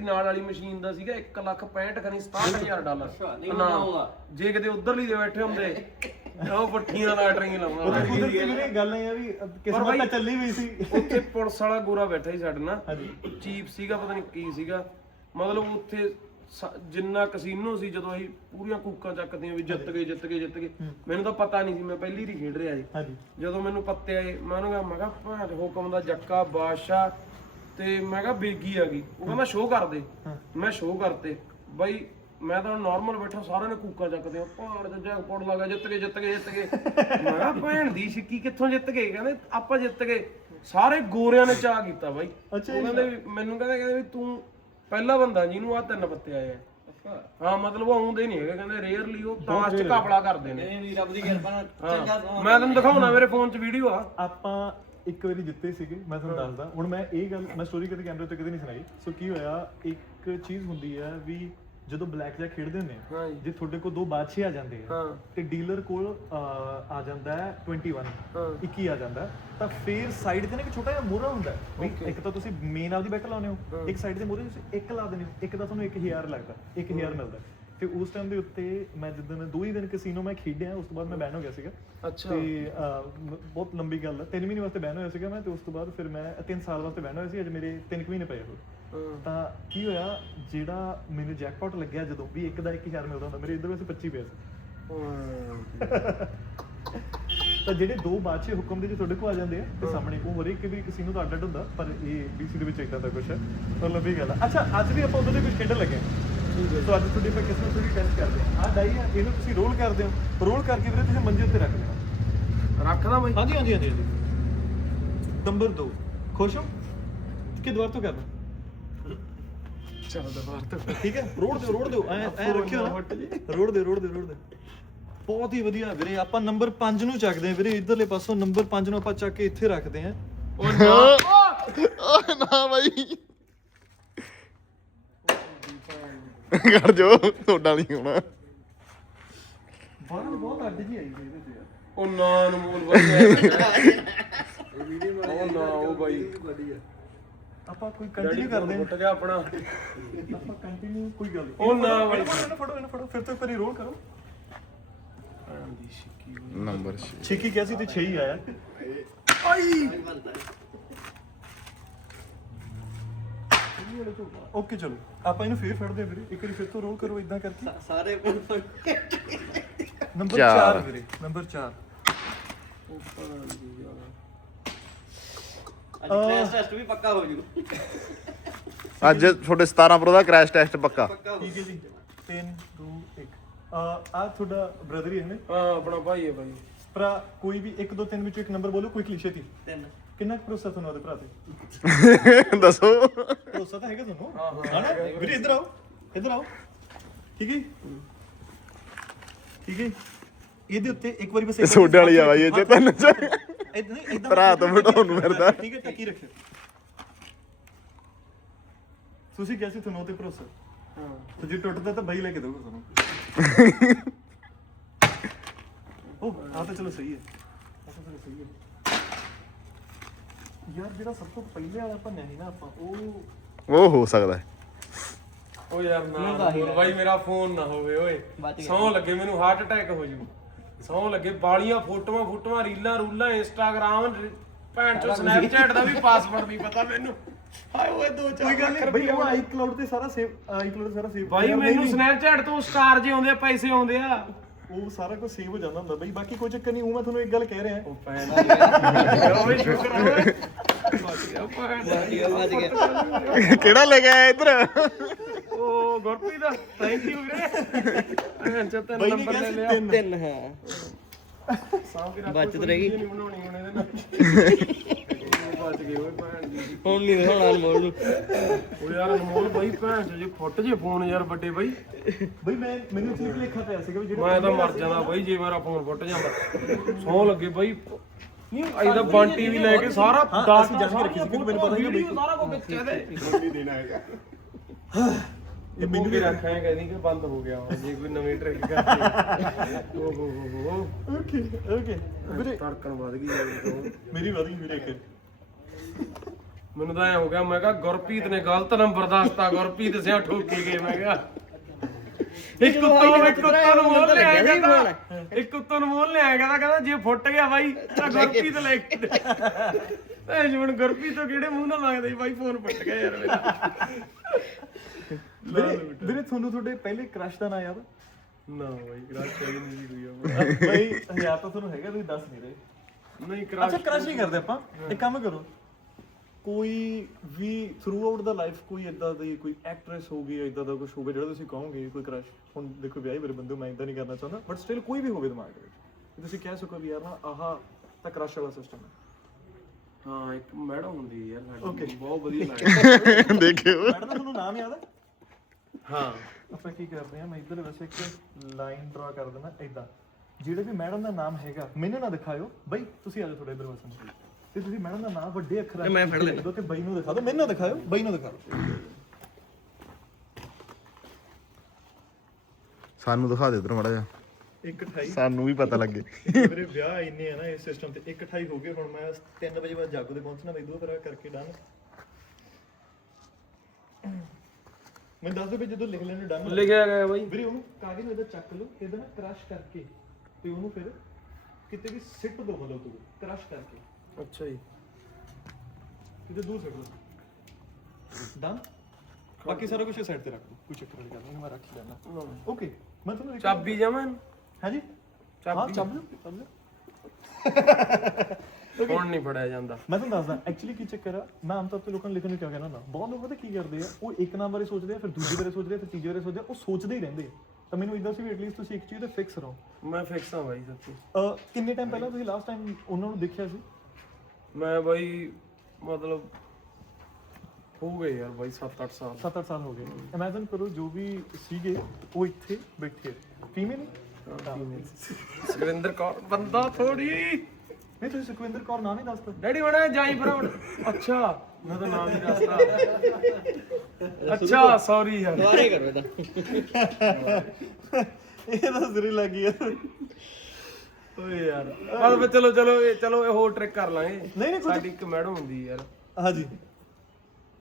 ਨਾਲ ਵਾਲੀ ਮਸ਼ੀਨ ਦਾ ਸੀਗਾ 1 ਲੱਖ 65 ਖਨੀ 67000 ਡਾਲਰ। ਨਹੀਂ ਨਾ। ਜੇ ਕਿਤੇ ਉਧਰਲੀ ਦੇ ਬੈਠੇ ਹੁੰਦੇ ਉਹ ਪੱਠੀਆਂ ਨਾਲ ਟਰਿੰਗ ਲਾਉਣਾ ਕੁਦਰਤੀ ਵੀਰੇ ਗੱਲ ਆ ਵੀ ਕਿਸਮਤ ਤਾਂ ਚੱਲੀ ਵੀ ਸੀ। ਉੱਥੇ ਪੁਲਿਸ ਵਾਲਾ ਗੋਰਾ ਬੈਠਾ ਸੀ ਸਾਡੇ ਨਾਲ। ਹਾਂਜੀ। ਚੀਫ ਸੀਗਾ ਪਤਾ ਨਹੀਂ ਕੀ ਸੀਗਾ। ਮਤਲਬ ਉੱਥੇ ਜਿੰਨਾ ਕਸੀਨੋ ਸੀ ਜਦੋਂ ਅਸੀਂ ਪੂਰੀਆਂ ਕੂਕਾਂ ਚੱਕਦੀਆਂ ਵੀ ਜਿੱਤ ਗਏ ਜਿੱਤ ਗਏ ਜਿੱਤ ਗਏ। ਮੈਨੂੰ ਤਾਂ ਪਤਾ ਨਹੀਂ ਸੀ ਮੈਂ ਪਹਿਲੀ ਰੀ ਖੇਡ ਰਿਹਾ ਸੀ ਜਦੋਂ ਮੈਨੂੰ ਪੱਤੇ ਆਏ ਮੈਂ ਉਹਨੂੰ ਕਿਹਾ ਮੈਂ ਕਿਹਾ ਹੁਕਮ ਦਾ ਜੱਕਾ ਬਾਦਸ਼ਾਹ ਤੇ ਮੈਂ ਕਿਹਾ ਬੇਗੀ ਆ ਗਈ ਉਹ ਕਹਿੰਦਾ ਸ਼ੋਅ ਕਰ ਦੇ ਮੈਂ ਸ਼ੋਅ ਕਰਤੇ। ਬਾਈ ਮੈਂ ਤਾਂ ਨਾਰਮਲ ਬੈਠਾ ਸਾਰਿਆਂ ਨੇ ਕੂਕਾਂ ਚੱਕਦੇ ਆ। ਭਾਣ ਤੇ ਜੈਕਪਾਟ ਲੱਗਾ ਜਿੱਤ ਗਏ ਜਿੱਤ ਗਏ ਜਿੱਤ ਗਏ। ਮੈਂ ਕਿਹਾ ਭੈਣ ਦੀ ਸਿੱਕੀ ਕਿੱਥੋਂ ਜਿੱਤ ਗਏ? ਕਹਿੰਦੇ ਆਪਾਂ ਜਿੱਤ ਗਏ। ਸਾਰੇ ਗੋਰਿਆਂ ਨੇ ਚਾਹ ਕੀਤਾ ਬਾਈ। ਉਹ ਕਹਿੰਦੇ ਵੀ ਮੈਨੂੰ ਕਹਿੰਦੇ ਕਹਿੰਦੇ ਵੀ ਤੂੰ ਪਹਿਲਾ ਬੰਦਾ ਜਿਹਨੂੰ ਆ ਤਿੰਨ ਪੱਤੇ ਆਏ ਆ। ਹਾਂ ਮਤਲਬ ਉਹ ਆਉਂਦੇ ਨਹੀਂ ਹੈਗੇ। ਕਹਿੰਦੇ ਰੇਅਰਲੀ ਉਹ ਤਾਸ਼ ਚ ਕਾਬਲਾ ਕਰਦੇ ਨੇ। ਇਹ ਵੀ ਰੱਬ ਦੀ ਕਿਰਪਾ ਨਾਲ ਚੰਗਾ ਮੈਂ ਤੁਹਾਨੂੰ ਦਿਖਾਉਣਾ ਮੇਰੇ ਫੋਨ 'ਚ ਵੀਡੀਓ ਆ। ਆਪਾਂ ਇੱਕ ਵਾਰੀ ਜਿੱਤੇ ਸੀਗੇ ਮੈਂ ਤੁਹਾਨੂੰ ਦੱਸਦਾ। ਹੁਣ ਮੈਂ ਇਹ ਗੱਲ ਮੈਂ ਸਟੋਰੀ ਕਦੇ ਕੈਮਰੇ ਤੇ ਕਦੇ ਨਹੀਂ ਸੁਣਾਈ। ਸੋ ਕੀ ਹੋਇਆ ਇੱਕ ਚੀਜ਼ ਹੁੰਦੀ ਹੈ ਵੀ ਜਦੋਂ ਬਲੈਕ ਜੈਕ ਖੇਡਦੇ ਹੁੰਦੇ ਆ ਜੀ। ਤੁਹਾਡੇ ਕੋਲ ਦੋ ਬਾਦਸ਼ਾਹ ਆ ਜਾਂਦੇ ਆ ਤੇ ਡੀਲਰ ਕੋਲ ਆ ਜਾਂਦਾ ਹੈ 21 ਹਾਂ। 21 ਆ ਜਾਂਦਾ ਤਾਂ ਫਿਰ ਸਾਈਡ ਤੇ ਨਾ ਇੱਕ ਛੋਟਾ ਜਿਹਾ ਮੋਹਰਾ ਹੁੰਦਾ। ਵੀ. ਇੱਕ ਤਾਂ ਤੁਸੀਂ ਮੇਨ ਆਪਦੀ ਬੈਟ ਲਾਉਨੇ ਹੋ ਇੱਕ ਸਾਈਡ ਦੇ ਮੋਹਰੇ ਤੁਸੀਂ ਇੱਕ ਲਾ ਦਿੰਦੇ ਹੋ ਇੱਕ ਦਾ ਤੁਹਾਨੂੰ 1000 ਲੱਗਦਾ 1000 ਮਿਲਦਾ ਤੇ ਉਸ ਟਾਈਮ ਦੇ ਉੱਤੇ ਮੈਂ ਜਿੱਦਣ ਦੋ ਹੀ ਦਿਨ ਕਸੀਨੋ ਮੈਂ ਖੇਡਿਆ ਉਸ ਤੋਂ ਬਾਅਦ ਮੈਂ ਬੈਨ ਹੋ ਗਿਆ ਸੀਗਾ। ਅੱਛਾ। ਤੇ ਅਹ, ਮ- ਬਹੁਤ ਲੰਬੀ ਗੱਲ ਹੈ 3 ਮਹੀਨੇ ਵਾਸਤੇ ਬੈਨ ਹੋਇਆ ਸੀਗਾ ਮੈਂ ਤੇ ਉਸ ਤੋਂ ਬਾਅਦ ਫਿਰ ਮੈਂ 3 ਸਾਲ ਵਾਸਤੇ ਬੈਨ ਹੋਇਆ ਸੀ ਅੱਜ ਮੇਰੇ 3 ਮਹੀਨੇ ਪਏ ਹੋ ਹਾਂ। ਤਾਂ ਕੀ ਹੋਇਆ ਜਿਹੜਾ ਮੈਨੂੰ ਜੈਕਪਾਟ ਲੱਗਿਆ ਜਦੋਂ ਵੀ ਇੱਕ ਦਾ 1000 ਮਿਲਦਾ ਹੁੰਦਾ ਮੇਰੇ ਇਧਰ ਵੈਸੇ 25 ਪਿਆ ਸੀ ਤਾਂ ਜਿਹੜੇ ਦੋ ਬਾਦਸ਼ਾਹ ਹੁਕਮ ਦੇ ਜੇ ਤੁਹਾਡੇ ਕੋਲ ਆ ਜਾਂਦੇ ਆ ਤੇ ਸਾਹਮਣੇ ਉਹ ਹਰੇਕ ਵੀ ਕਿਸੇ ਨੂੰ ਤਾਂ ਅੱਡ ਅੱਡ ਹੁੰਦਾ ਪਰ ਇਹ ਬੀਸੀ ਦੇ ਵਿੱਚ ਇਦਾਂ ਦਾ ਕੁਝ ਹੈ। ਤਾਂ ਲੰਬੀ ਗੱਲ ਆ। ਅੱਛਾ ਅੱਜ ਵੀ ਆਪਾਂ ਉਦੋਂ ਦੇ ਕੁਝ ਖੇਡਣ ਲੱਗੇ ਹਾਂ ਸੋ ਅੱਜ ਤੁਹਾਡੀ ਆਪਾਂ ਕਿਸਮਤ ਥੋੜੀ ਟੈਸਟ ਕਰਦੇ ਹਾਂ। ਆਹ ਡਾਈ ਆ ਇਹਨੂੰ ਤੁਸੀਂ ਰੋਲ ਕਰਦੇ ਹੋ। ਰੋਲ ਕਰਕੇ ਵੀਰੇ ਤੁਸੀਂ ਮੰਜੇ ਉੱਤੇ ਰੱਖ ਦੇਣਾ ਰੱਖਦਾ ਬਾਈ। ਹਾਂਜੀ ਹਾਂਜੀ ਹਾਂਜੀ ਨੰਬਰ 2 ਖੁਸ਼ ਹੋ? ਕਿ ਦੁਬਾਰਾ ਤੋਂ ਕਰਨਾ? ਚੱਲ ਦਵਾਰ ਤੋਂ ਠੀਕ ਹੈ? ਰੋਡ ਦਿਓ ਰੋਡ ਦਿਓ। ਐ ਐ ਰੱਖਿਓ ਨਾ ਰੋਡ ਦਿਓ ਰੋਡ ਦਿਓ ਰੋਡ ਦਿਓ। ਬਹੁਤ ਹੀ ਵਧੀਆ ਵੀਰੇ। ਆਪਾਂ ਨੰਬਰ 5 ਨੂੰ ਚੱਕਦੇ ਆ ਵੀਰੇ। ਇਧਰਲੇ ਪਾਸੋਂ ਨੰਬਰ 5 ਨੂੰ ਆਪਾਂ ਚੱਕ ਕੇ ਇੱਥੇ ਰੱਖਦੇ ਆ ਓਏ ਨਾ ਬਾਈ। ਕਰ ਜੋ ਤੁਹਾਡਾ ਨਹੀਂ ਹੋਣਾ। ਬਾਹਰ ਬਹੁਤ ਅੱਡ ਜੀ ਆਈ ਸੀ ਇਹਦੇ ਤੇ ਯਾਰ। ਉਹ ਨਾ ਅਨਮੋਲ ਬਾਈ ਉਹ ਨਾ ਉਹ ਬਾਈ। ਆਪਾਂ ਕੋਈ ਕੰਟੀਨਿਊ ਕਰਦੇ ਉੱਟ ਗਿਆ ਆਪਣਾ। ਆਪਾਂ ਕੰਟੀਨਿਊ ਕੋਈ ਗੱਲ ਉਹ ਨਾ ਬਾਈ। ਫੜੋ ਇਹਨੂੰ ਫੜੋ ਫਿਰ ਤੋਂ ਇੱਕ ਵਾਰੀ ਰੋਲ ਕਰੋ। ਨੰਬਰ 6 ਛੇਕੀ ਕਿਹਾ ਸੀ ਤੇ 6 ਹੀ ਆਇਆ। ਓਕੇ ਚਲੋ। ਆਪਾਂ ਇਹਨੂੰ ਫੇਰ ਫੜਦੇ ਆ ਵੀਰੇ। ਇੱਕ ਵਾਰੀ ਫਿਰ ਤੋਂ ਰੋਲ ਕਰੋ ਇਦਾਂ ਕਰਕੇ। ਸਾਰੇ ਪੁੱਲ ਨੰਬਰ ਚਾਰ। 4 ਵੀਰੇ ਨੰਬਰ 4 ਅੱਜ ਕ੍ਰੈਸ਼ ਟੈਸਟ ਵੀ ਪੱਕਾ ਹੋ ਜੂ। ਅੱਜ ਤੁਹਾਡੇ 17 ਪ੍ਰੋ ਦਾ ਕ੍ਰੈਸ਼ ਟੈਸਟ ਪੱਕਾ। ਪੱਕਾ ਹੋ ਠੀਕ ਹੈ ਜੀ। 3 2 1 ਆ ਆ ਤੁਹਾਡਾ ਬ੍ਰਦਰ ਹੀ ਹੈ ਨੇ? ਹਾਂ ਆਪਣਾ ਭਾਈ ਹੈ ਬਾਈ ਭਰਾ ਕੋਈ ਵੀ 1 2 3 ਵਿੱਚੋਂ ਇੱਕ ਨੰਬਰ ਬੋਲੋ ਕੁਇਕਲੀ ਛੇਤੀ। ਤਿੰਨ। ਕਿੰਨਾ ਕੁ ਭਰੋਸਾ ਤੁਹਾਨੂੰ ਉਹਦੇ ਭਰਾ ਤੇ? ਦੱਸੋ। ਭਰੋਸਾ ਤਾਂ ਹੈਗਾ ਤੁਹਾਨੂੰ। ਹਾਂ ਨਾ ਵੀਰੇ ਇੱਧਰ ਆਓ। ਇੱਧਰ ਆਓ। ਠੀਕ ਹੈ? ਠੀਕ ਹੈ? ਇਹਦੇ ਉੱਤੇ ਇੱਕ ਵਾਰੀ ਬਸ ਇੱਕ ਸੋਡੇ ਵਾਲੀ ਆ ਬਾਈ ਇਹ ਚ ਤਿੰਨ ਚ ਇਦਾਂ ਇਦਾਂ ਭਰਾ ਤੋਂ ਵਡਾਉਣ ਨੂੰ ਫਿਰਦਾ। ਠੀਕ ਹੈ ਟੱਕੀ ਰੱਖਿਓ। ਤੁਸੀਂ ਕਿਹਾ ਸੀ ਤੁਹਾਨੂੰ ਉਹ ਤੇ ਭਰੋਸਾ। ਹਾਂ। ਜੇ ਟੁੱਟਦਾ ਤਾਂ ਬਾਈ ਲੈ ਕੇ ਦਊਗਾ ਤੁਹਾਨੂੰ। ਉਹ ਆ ਤਾਂ ਚਲੋ ਸਹੀ ਹੈ। ਆ ਤਾਂ ਚਲੋ ਸਹੀ ਹੈ। ਯਾਰ ਜਿਹੜਾ ਸਭ ਤੋਂ ਪਹਿਲੇ ਵਾਲਾ ਭੰਨਿਆ ਸੀ ਨਾ ਆਪਾਂ ਉਹ ਉਹ ਹੋ ਸਕਦਾ ਹੈ। ਉਹ ਯਾਰ ਨਾ ਬਾਈ ਮੇਰਾ ਫੋਨ ਨਾ ਹੋਵੇ ਓਏ। ਸੌਂ ਲੱਗੇ ਮੈਨੂੰ ਹਾਰਟ ਅਟੈਕ ਹੋ ਜੂ। ਸੌਂ ਲੱਗੇ ਬਾਲੀਆਂ ਫੋਟੋਆਂ ਫੋਟੋਆਂ ਰੀਲਾਂ ਰੂਲਾਂ ਇੰਸਟਾਗ੍ਰਾਮ ਭੈਣ ਚੋ ਸਨੈਪਚੈਟ ਦਾ ਵੀ ਪਾਸਵਰਡ ਨਹੀਂ ਪਤਾ ਮੈਨੂੰ। ਹਾਏ ਓਏ ਦੋ ਚਾਰ ਕੋਈ ਗੱਲ ਨਹੀਂ ਬਈ ਉਹ ਆਈ ਕਲਾਉਡ ਤੇ ਸਾਰਾ ਸੇਵ ਆਈ ਕਲਾਉਡ ਸਾਰਾ ਸੇਵ ਬਾਈ ਮੈਨੂੰ ਸਨੈਪਚੈਟ ਤੋਂ ਸਟਾਰ ਜੇ ਆਉਂਦੇ ਆ ਪੈਸੇ ਆਉਂਦੇ ਆ। ਉਹ ਸਾਰਾ ਕੁਝ ਸੇਵ ਹੋ ਜਾਂਦਾ ਹੁੰਦਾ। ਬਈ ਬਾਕੀ ਕੋਈ ਚੱਕਰ ਨਹੀਂ ਉਹ ਮੈਂ ਤੁਹਾਨੂੰ ਇੱਕ ਗੱਲ ਕਹਿ ਰਿਹਾ। ਉਹ ਭੈਣ ਓਏ ਸ਼ੁਕਰ ਗਿਆ। ਗਿਆ। ਕਿਹੜਾ ਲੈ ਆਇਆ ਇੱਧਰ? ਉਹ ਗੁਰਪ੍ਰੀਤ ਦਾ। ਥੈਂਕ ਯੂ ਵੀਰੇ। ਤਿੰਨ ਨਹੀਂ ਨੰਬਰ ਲੈ ਲਿਆ। ਤਿੰਨ। ਤਿੰਨ ਹਾਂ। ਸਾਂਭ ਕੇ ਰੱਖ ਬਚਤ ਰਹਿ ਗਈ। ਬਚ ਗਏ ਓਏ ਭੈਣ ਦੀ ਹੁਣ ਨਹੀਂ ਦਿਖਾਉਣਾ ਅਨਮੋਲ ਨੂੰ। ਉਹ ਯਾਰ ਅਨਮੋਲ ਬਾਈ ਭੈਣ ਚੋ ਜੇ ਫੁੱਟ ਜੇ ਫੋਨ ਯਾਰ ਵੱਡੇ ਬਾਈ। ਬਈ ਮੈਂ ਮੈਨੂੰ ਚੀਜ਼ ਲਿਖਾ ਪਿਆ ਸੀਗਾ ਵੀ ਜਿਹੜਾ ਮੈਂ ਤਾਂ ਮਰ ਜਾਣਾ ਬਾਈ ਜੇ ਮੇਰਾ ਫੋਨ ਫੁੱਟ ਜਾਂਦਾ। ਸੌ ਲੱਗੇ ਬਾਈ। ਨਹੀਂ ਅਜੇ ਤਾਂ ਬੰਟੀ ਵੀ ਲੈ ਕੇ ਸਾਰਾ ਹਾਂ, ਅਸੀਂ ਜੱਜ ਕੇ ਰੱਖੀ ਸੀ, ਮੈਨੂੰ ਪਤਾ ਹੀ ਨਹੀਂ ਵੀਡੀਓ ਸਾਰਾ ਕੁਝ ਵਿੱਚ ਇਹਦੇ ਇਹ ਮੈਨੂੰ ਵੀ ਰੱਖਿਆ ਕਹਿੰਦੀ ਕਿ ਬੰਦ ਹੋ ਗਿਆ ਹੁਣ ਜੇ ਕੋਈ ਨਵੀਂ ਟ੍ਰਿਕ ਕਰਦੀ ਓ ਹੋ ਹੋ ਹੋ ਓਕੇ ਓਕੇ। ਵੀਰੇ ਧੜਕਣ ਵੱਧ ਗਈ ਯਾਰ ਤੋਂ ਮੇਰੀ ਵਾਰੀ ਵੀਰੇ ਇੱਕ। ਮੈਨੂੰ ਤਾਂ ਐ ਹੋ ਗਿਆ ਮੈਂ ਕਿਹਾ ਗੁਰਪ੍ਰੀਤ ਨੇ ਗਲਤ ਨੰਬਰ ਦੱਸਤਾ ਗੁਰਪ੍ਰੀਤ ਸਿਆ ਠੋਕੀ ਗਏ ਮੈਂ ਕਿਹਾ ਇੱਕ ਉੱਤੋਂ ਇੱਕ ਉੱਤੋਂ ਨੂੰ ਮੋਲ ਲੈ ਆਇਆ ਕਹਿੰਦਾ ਇੱਕ ਉੱਤੋਂ ਨੂੰ ਮੋਲ ਲੈ ਆਇਆ ਕਹਿੰਦਾ ਕਹਿੰਦਾ ਜੇ ਫੁੱਟ ਗਿਆ ਬਾਈ ਤਾਂ ਗੁਰਪ੍ਰੀਤ ਲੈ ਕੇ। ਐ ਜਿਵੇਂ ਗੁਰਪ੍ਰੀਤ ਤੋਂ ਕਿਹੜੇ ਮੂੰਹ ਨਾਲ ਮੰਗਦੇ ਬਾਈ ਫੋਨ ਫੁੱਟ ਗਿਆ ਯਾਰ ਮੇਰਾ ਵੀਰੇ ਤੁਹਾਨੂੰ ਤੁਹਾਡੇ ਪਹਿਲੇ ਕ੍ਰਸ਼ ਦਾ ਨਾਂ ਯਾਦ? ਨਾ ਬਾਈ ਕਰਾਚ ਚਾਹੀ ਨਹੀਂ ਕੋਈ। ਬਈ ਹਜ਼ਾਰ ਤਾਂ ਤੁਹਾਨੂੰ ਹੈਗਾ ਤੁਸੀਂ ਦੱਸ ਨਹੀਂ ਰਹੇ ਨਹੀਂ ਕਰਾਚ ਅੱਛਾ ਕ੍ਰਸ਼ ਨਹੀਂ ਕਰਦੇ ਆਪਾਂ ਇੱਕ ਕੰਮ ਕਰੋ ਕੋਈ ਵੀ ਥਰੂ ਆਊਟ ਦਾ ਲਾਈਫ ਕੋਈ ਇਦਾਂ ਦੀ ਕੋਈ ਐਕਟ੍ਰੈਸ ਹੋਗੀ ਇਦਾਂ ਦਾ ਕੁਝ ਹੋਵੇ ਜਿਹੜਾ ਤੁਸੀਂ ਕਹੋਗੇ ਕੋਈ ਕ੍ਰਸ਼ ਹੁਣ ਦੇਖੋ ਵਿਆਹੀ ਮੇਰੇ ਬੰਦੇ ਮੈਂ ਇਦਾਂ ਨਹੀਂ ਕਰਨਾ ਚਾਹੁੰਦਾ ਬਟ ਸਟਿਲ ਕੋਈ ਵੀ ਹੋਵੇ ਦਿਮਾਗ ਦੇ ਵਿੱਚ ਤੁਸੀਂ ਕਹਿ ਸਕੋ ਵੀ ਯਾਰ ਨਾ ਆਹ ਤਾਂ ਕ੍ਰਸ਼ ਵਾਲਾ ਸਿਸਟਮ ਹੈ। ਹਾਂ ਇੱਕ ਮੈਡਮ ਹੁੰਦੀ ਯਾਰ ਸਾਡੀ. ਬਹੁਤ ਵਧੀਆ ਲੱਗਦੀ। ਦੇਖਿਓ। ਮੈਡਮ ਦਾ ਤੁਹਾਨੂੰ ਨਾਮ ਯਾਦ ਹੈ? ਹਾਂ। ਆਪਾਂ ਕੀ ਕਰਦੇ ਆ ਮੈਂ ਇੱਧਰ ਵੈਸੇ ਇੱਕ ਲਾਈਨ ਡਰਾ ਕਰ ਦਿੰਦਾ ਇਦਾਂ ਜਿਹੜੇ ਵੀ ਮੈਡਮ ਦਾ ਨਾਮ ਹੈਗਾ ਮੈਨੂੰ ਨਾ ਦਿਖਾਇਓ। ਬਈ ਤੁਸੀਂ ਆ ਜਾਓ ਥੋੜਾ ਇੱਧਰ ਵਸਣ। ਤੇ ਤੁਸੀਂ ਮੈਡਮ ਦਾ ਨਾਮ ਵੱਡੇ ਅੱਖਰਾਂ ਤੇ ਮੈਂ ਫੜ ਲੈਣਾ। ਲਿਖ ਦਿਓ ਤੇ ਬਈ ਨੂੰ ਦਿਖਾ ਦਿਓ। ਮੈਨੂੰ ਨਾ ਦਿਖਾਇਓ ਬਈ ਨੂੰ ਦਿਖਾ ਦਿਓ। ਸਾਨੂੰ ਦਿਖਾ ਦੇ ਉਧਰ ਮੜਾ ਜਾ 128 ਸਾਨੂੰ ਵੀ ਪਤਾ ਲੱਗੇ। ਮੇਰੇ ਵਿਆਹ ਇੰਨੇ ਆ ਨਾ ਇਸ ਸਿਸਟਮ ਤੇ। 128 ਹੋ ਗਏ ਹੁਣ ਮੈਂ 3 ਵਜੇ ਬਾਅਦ ਜਾਗੋ ਤੇ ਪਹੁੰਚਣਾ ਮੈਂ ਦੋ ਵਾਰ ਕਰਕੇ ਡਨ। ਮੈਂ ਦੱਸ ਦਿਓ ਵੀ ਜਦੋਂ ਲਿਖ ਲੈਣੇ ਡਨ। ਲਿਖਿਆ ਗਿਆ ਬਾਈ। ਵੀਰੇ ਉਹਨੂੰ ਕਾਗਜ਼ ਨੂੰ ਇਹਦਾ ਚੱਕ ਲਓ ਇਹਦਾ ਨਾ ਕ੍ਰਸ਼ ਕਰਕੇ ਤੇ ਉਹਨੂੰ ਫਿਰ ਕਿਤੇ ਵੀ ਸਿੱਟ ਦੋ ਮਤਲਬ ਤੂੰ। ਕ੍ਰਸ਼ ਕਰਕੇ। ਅੱਛਾ ਜੀ। ਕਿਤੇ ਦੂਰ ਸਿੱਟ ਦੋ। ਡਨ ਬਾਕੀ ਸਾਰਾ ਕੁਝ ਸਾਈਡ ਤੇ ਰੱਖ ਦੋ। ਕੋਈ ਚੱਕਰ ਨਹੀਂ ਕਰਨਾ ਮੈਂ ਰੱਖ ਹੀ ਲੈਣਾ ਓਕੇ ਮੈਂ ਤੁਹਾਨੂੰ ਇੱਕ- ਚਾਬੀ ਜਮਨ ਹਾਂਜੀ? ਚਾਬੀ? ਹਾਂ ਚਾਬੀ ਚਾਬੀ ਹੁਣ ਨਹੀਂ ਫੜਿਆ ਜਾਂਦਾ। ਮੈਂ ਤੁਹਾਨੂੰ ਦੱਸਦਾ ਐਕਚੁਅਲੀ ਕੀ ਚੱਕਰ ਆ? ਮੈਂ ਆਮ ਤੌਰ ਤੇ ਲੋਕਾਂ ਨੂੰ ਲਿਖਣ ਨੂੰ ਕਿਹਾ ਕਹਿੰਦਾ ਹੁੰਦਾ? ਬਹੁਤ ਲੋਕ ਪਤਾ ਕੀ ਕਰਦੇ ਆ? ਉਹ ਇੱਕ ਨਾਮ ਬਾਰੇ ਸੋਚਦੇ ਆ ਫਿਰ ਦੂਜੇ ਬਾਰੇ ਸੋਚਦੇ ਆ ਫਿਰ ਤੀਜੇ ਬਾਰੇ ਸੋਚਦੇ ਆ ਉਹ ਸੋਚਦੇ ਹੀ ਰਹਿੰਦੇ ਆ। ਤਾਂ ਮੈਨੂੰ ਇਦਾਂ ਸੀ ਵੀ ਐਟਲੀਸਟ ਤੁਸੀਂ ਇੱਕ ਚੀਜ਼ ਤੇ ਫਿਕਸ ਰਹੋ। ਮੈਂ ਫਿਕਸ ਹਾਂ ਬਾਈ ਸੱਚੀ। ਅਹ ਕਿੰਨੇ ਟਾਈਮ ਪਹਿਲਾਂ ਤੁਸੀਂ ਲਾਸਟ ਟਾਈਮ ਉਹਨਾਂ ਨੂੰ ਦੇਖਿਆ ਸੀ? ਮੈਂ ਬਾਈ ਮਤਲਬ ਹੋ ਗਏ ਯਾਰ ਬਾਈ 7-8 ਸਾਲ। 7-8 ਸਾਲ ਹੋ ਗਏ। ਇਮੇਜਿਨ ਕਰੋ ਜੋ ਵੀ ਸੀਗੇ ਉਹ ਇੱਥੇ ਬੈਠੇ ਫੀਮੇਲ ਸੁਰਿੰਦਰ ਕੌਰ ਬੰਦਾ ਥੋੜੀ ਨਹੀਂ ਤੁਸੀਂ ਸੁਖਵਿੰਦਰ ਕੌਰ ਨਾਂ ਨਹੀਂ ਦੱਸਦਾ ਡੈਡੀ ਬਣਾ ਜਾਈ ਭਰਾ ਅੱਛਾ ਮੈਂ ਤਾਂ ਨਾਮ ਨਹੀਂ ਦੱਸਦਾ। ਅੱਛਾ ਸੌਰੀ ਯਾਰ। ਦੁਬਾਰੇ ਕਰੋ ਇਹਦਾ। ਇਹ ਤਾਂ ਜ਼ਰੀ ਲੱਗੀ ਯਾਰ ਓਏ ਯਾਰ। ਬਸ ਫਿਰ ਚਲੋ ਚਲੋ ਇਹ ਚਲੋ ਇਹ ਹੋਰ ਟ੍ਰਿਕ ਕਰ ਲਾਂਗੇ। ਨਹੀਂ ਨਹੀਂ ਕੁਝ ਸਾਡੀ ਇੱਕ ਮੈਡਮ ਹੁੰਦੀ ਯਾਰ। ਹਾਂਜੀ।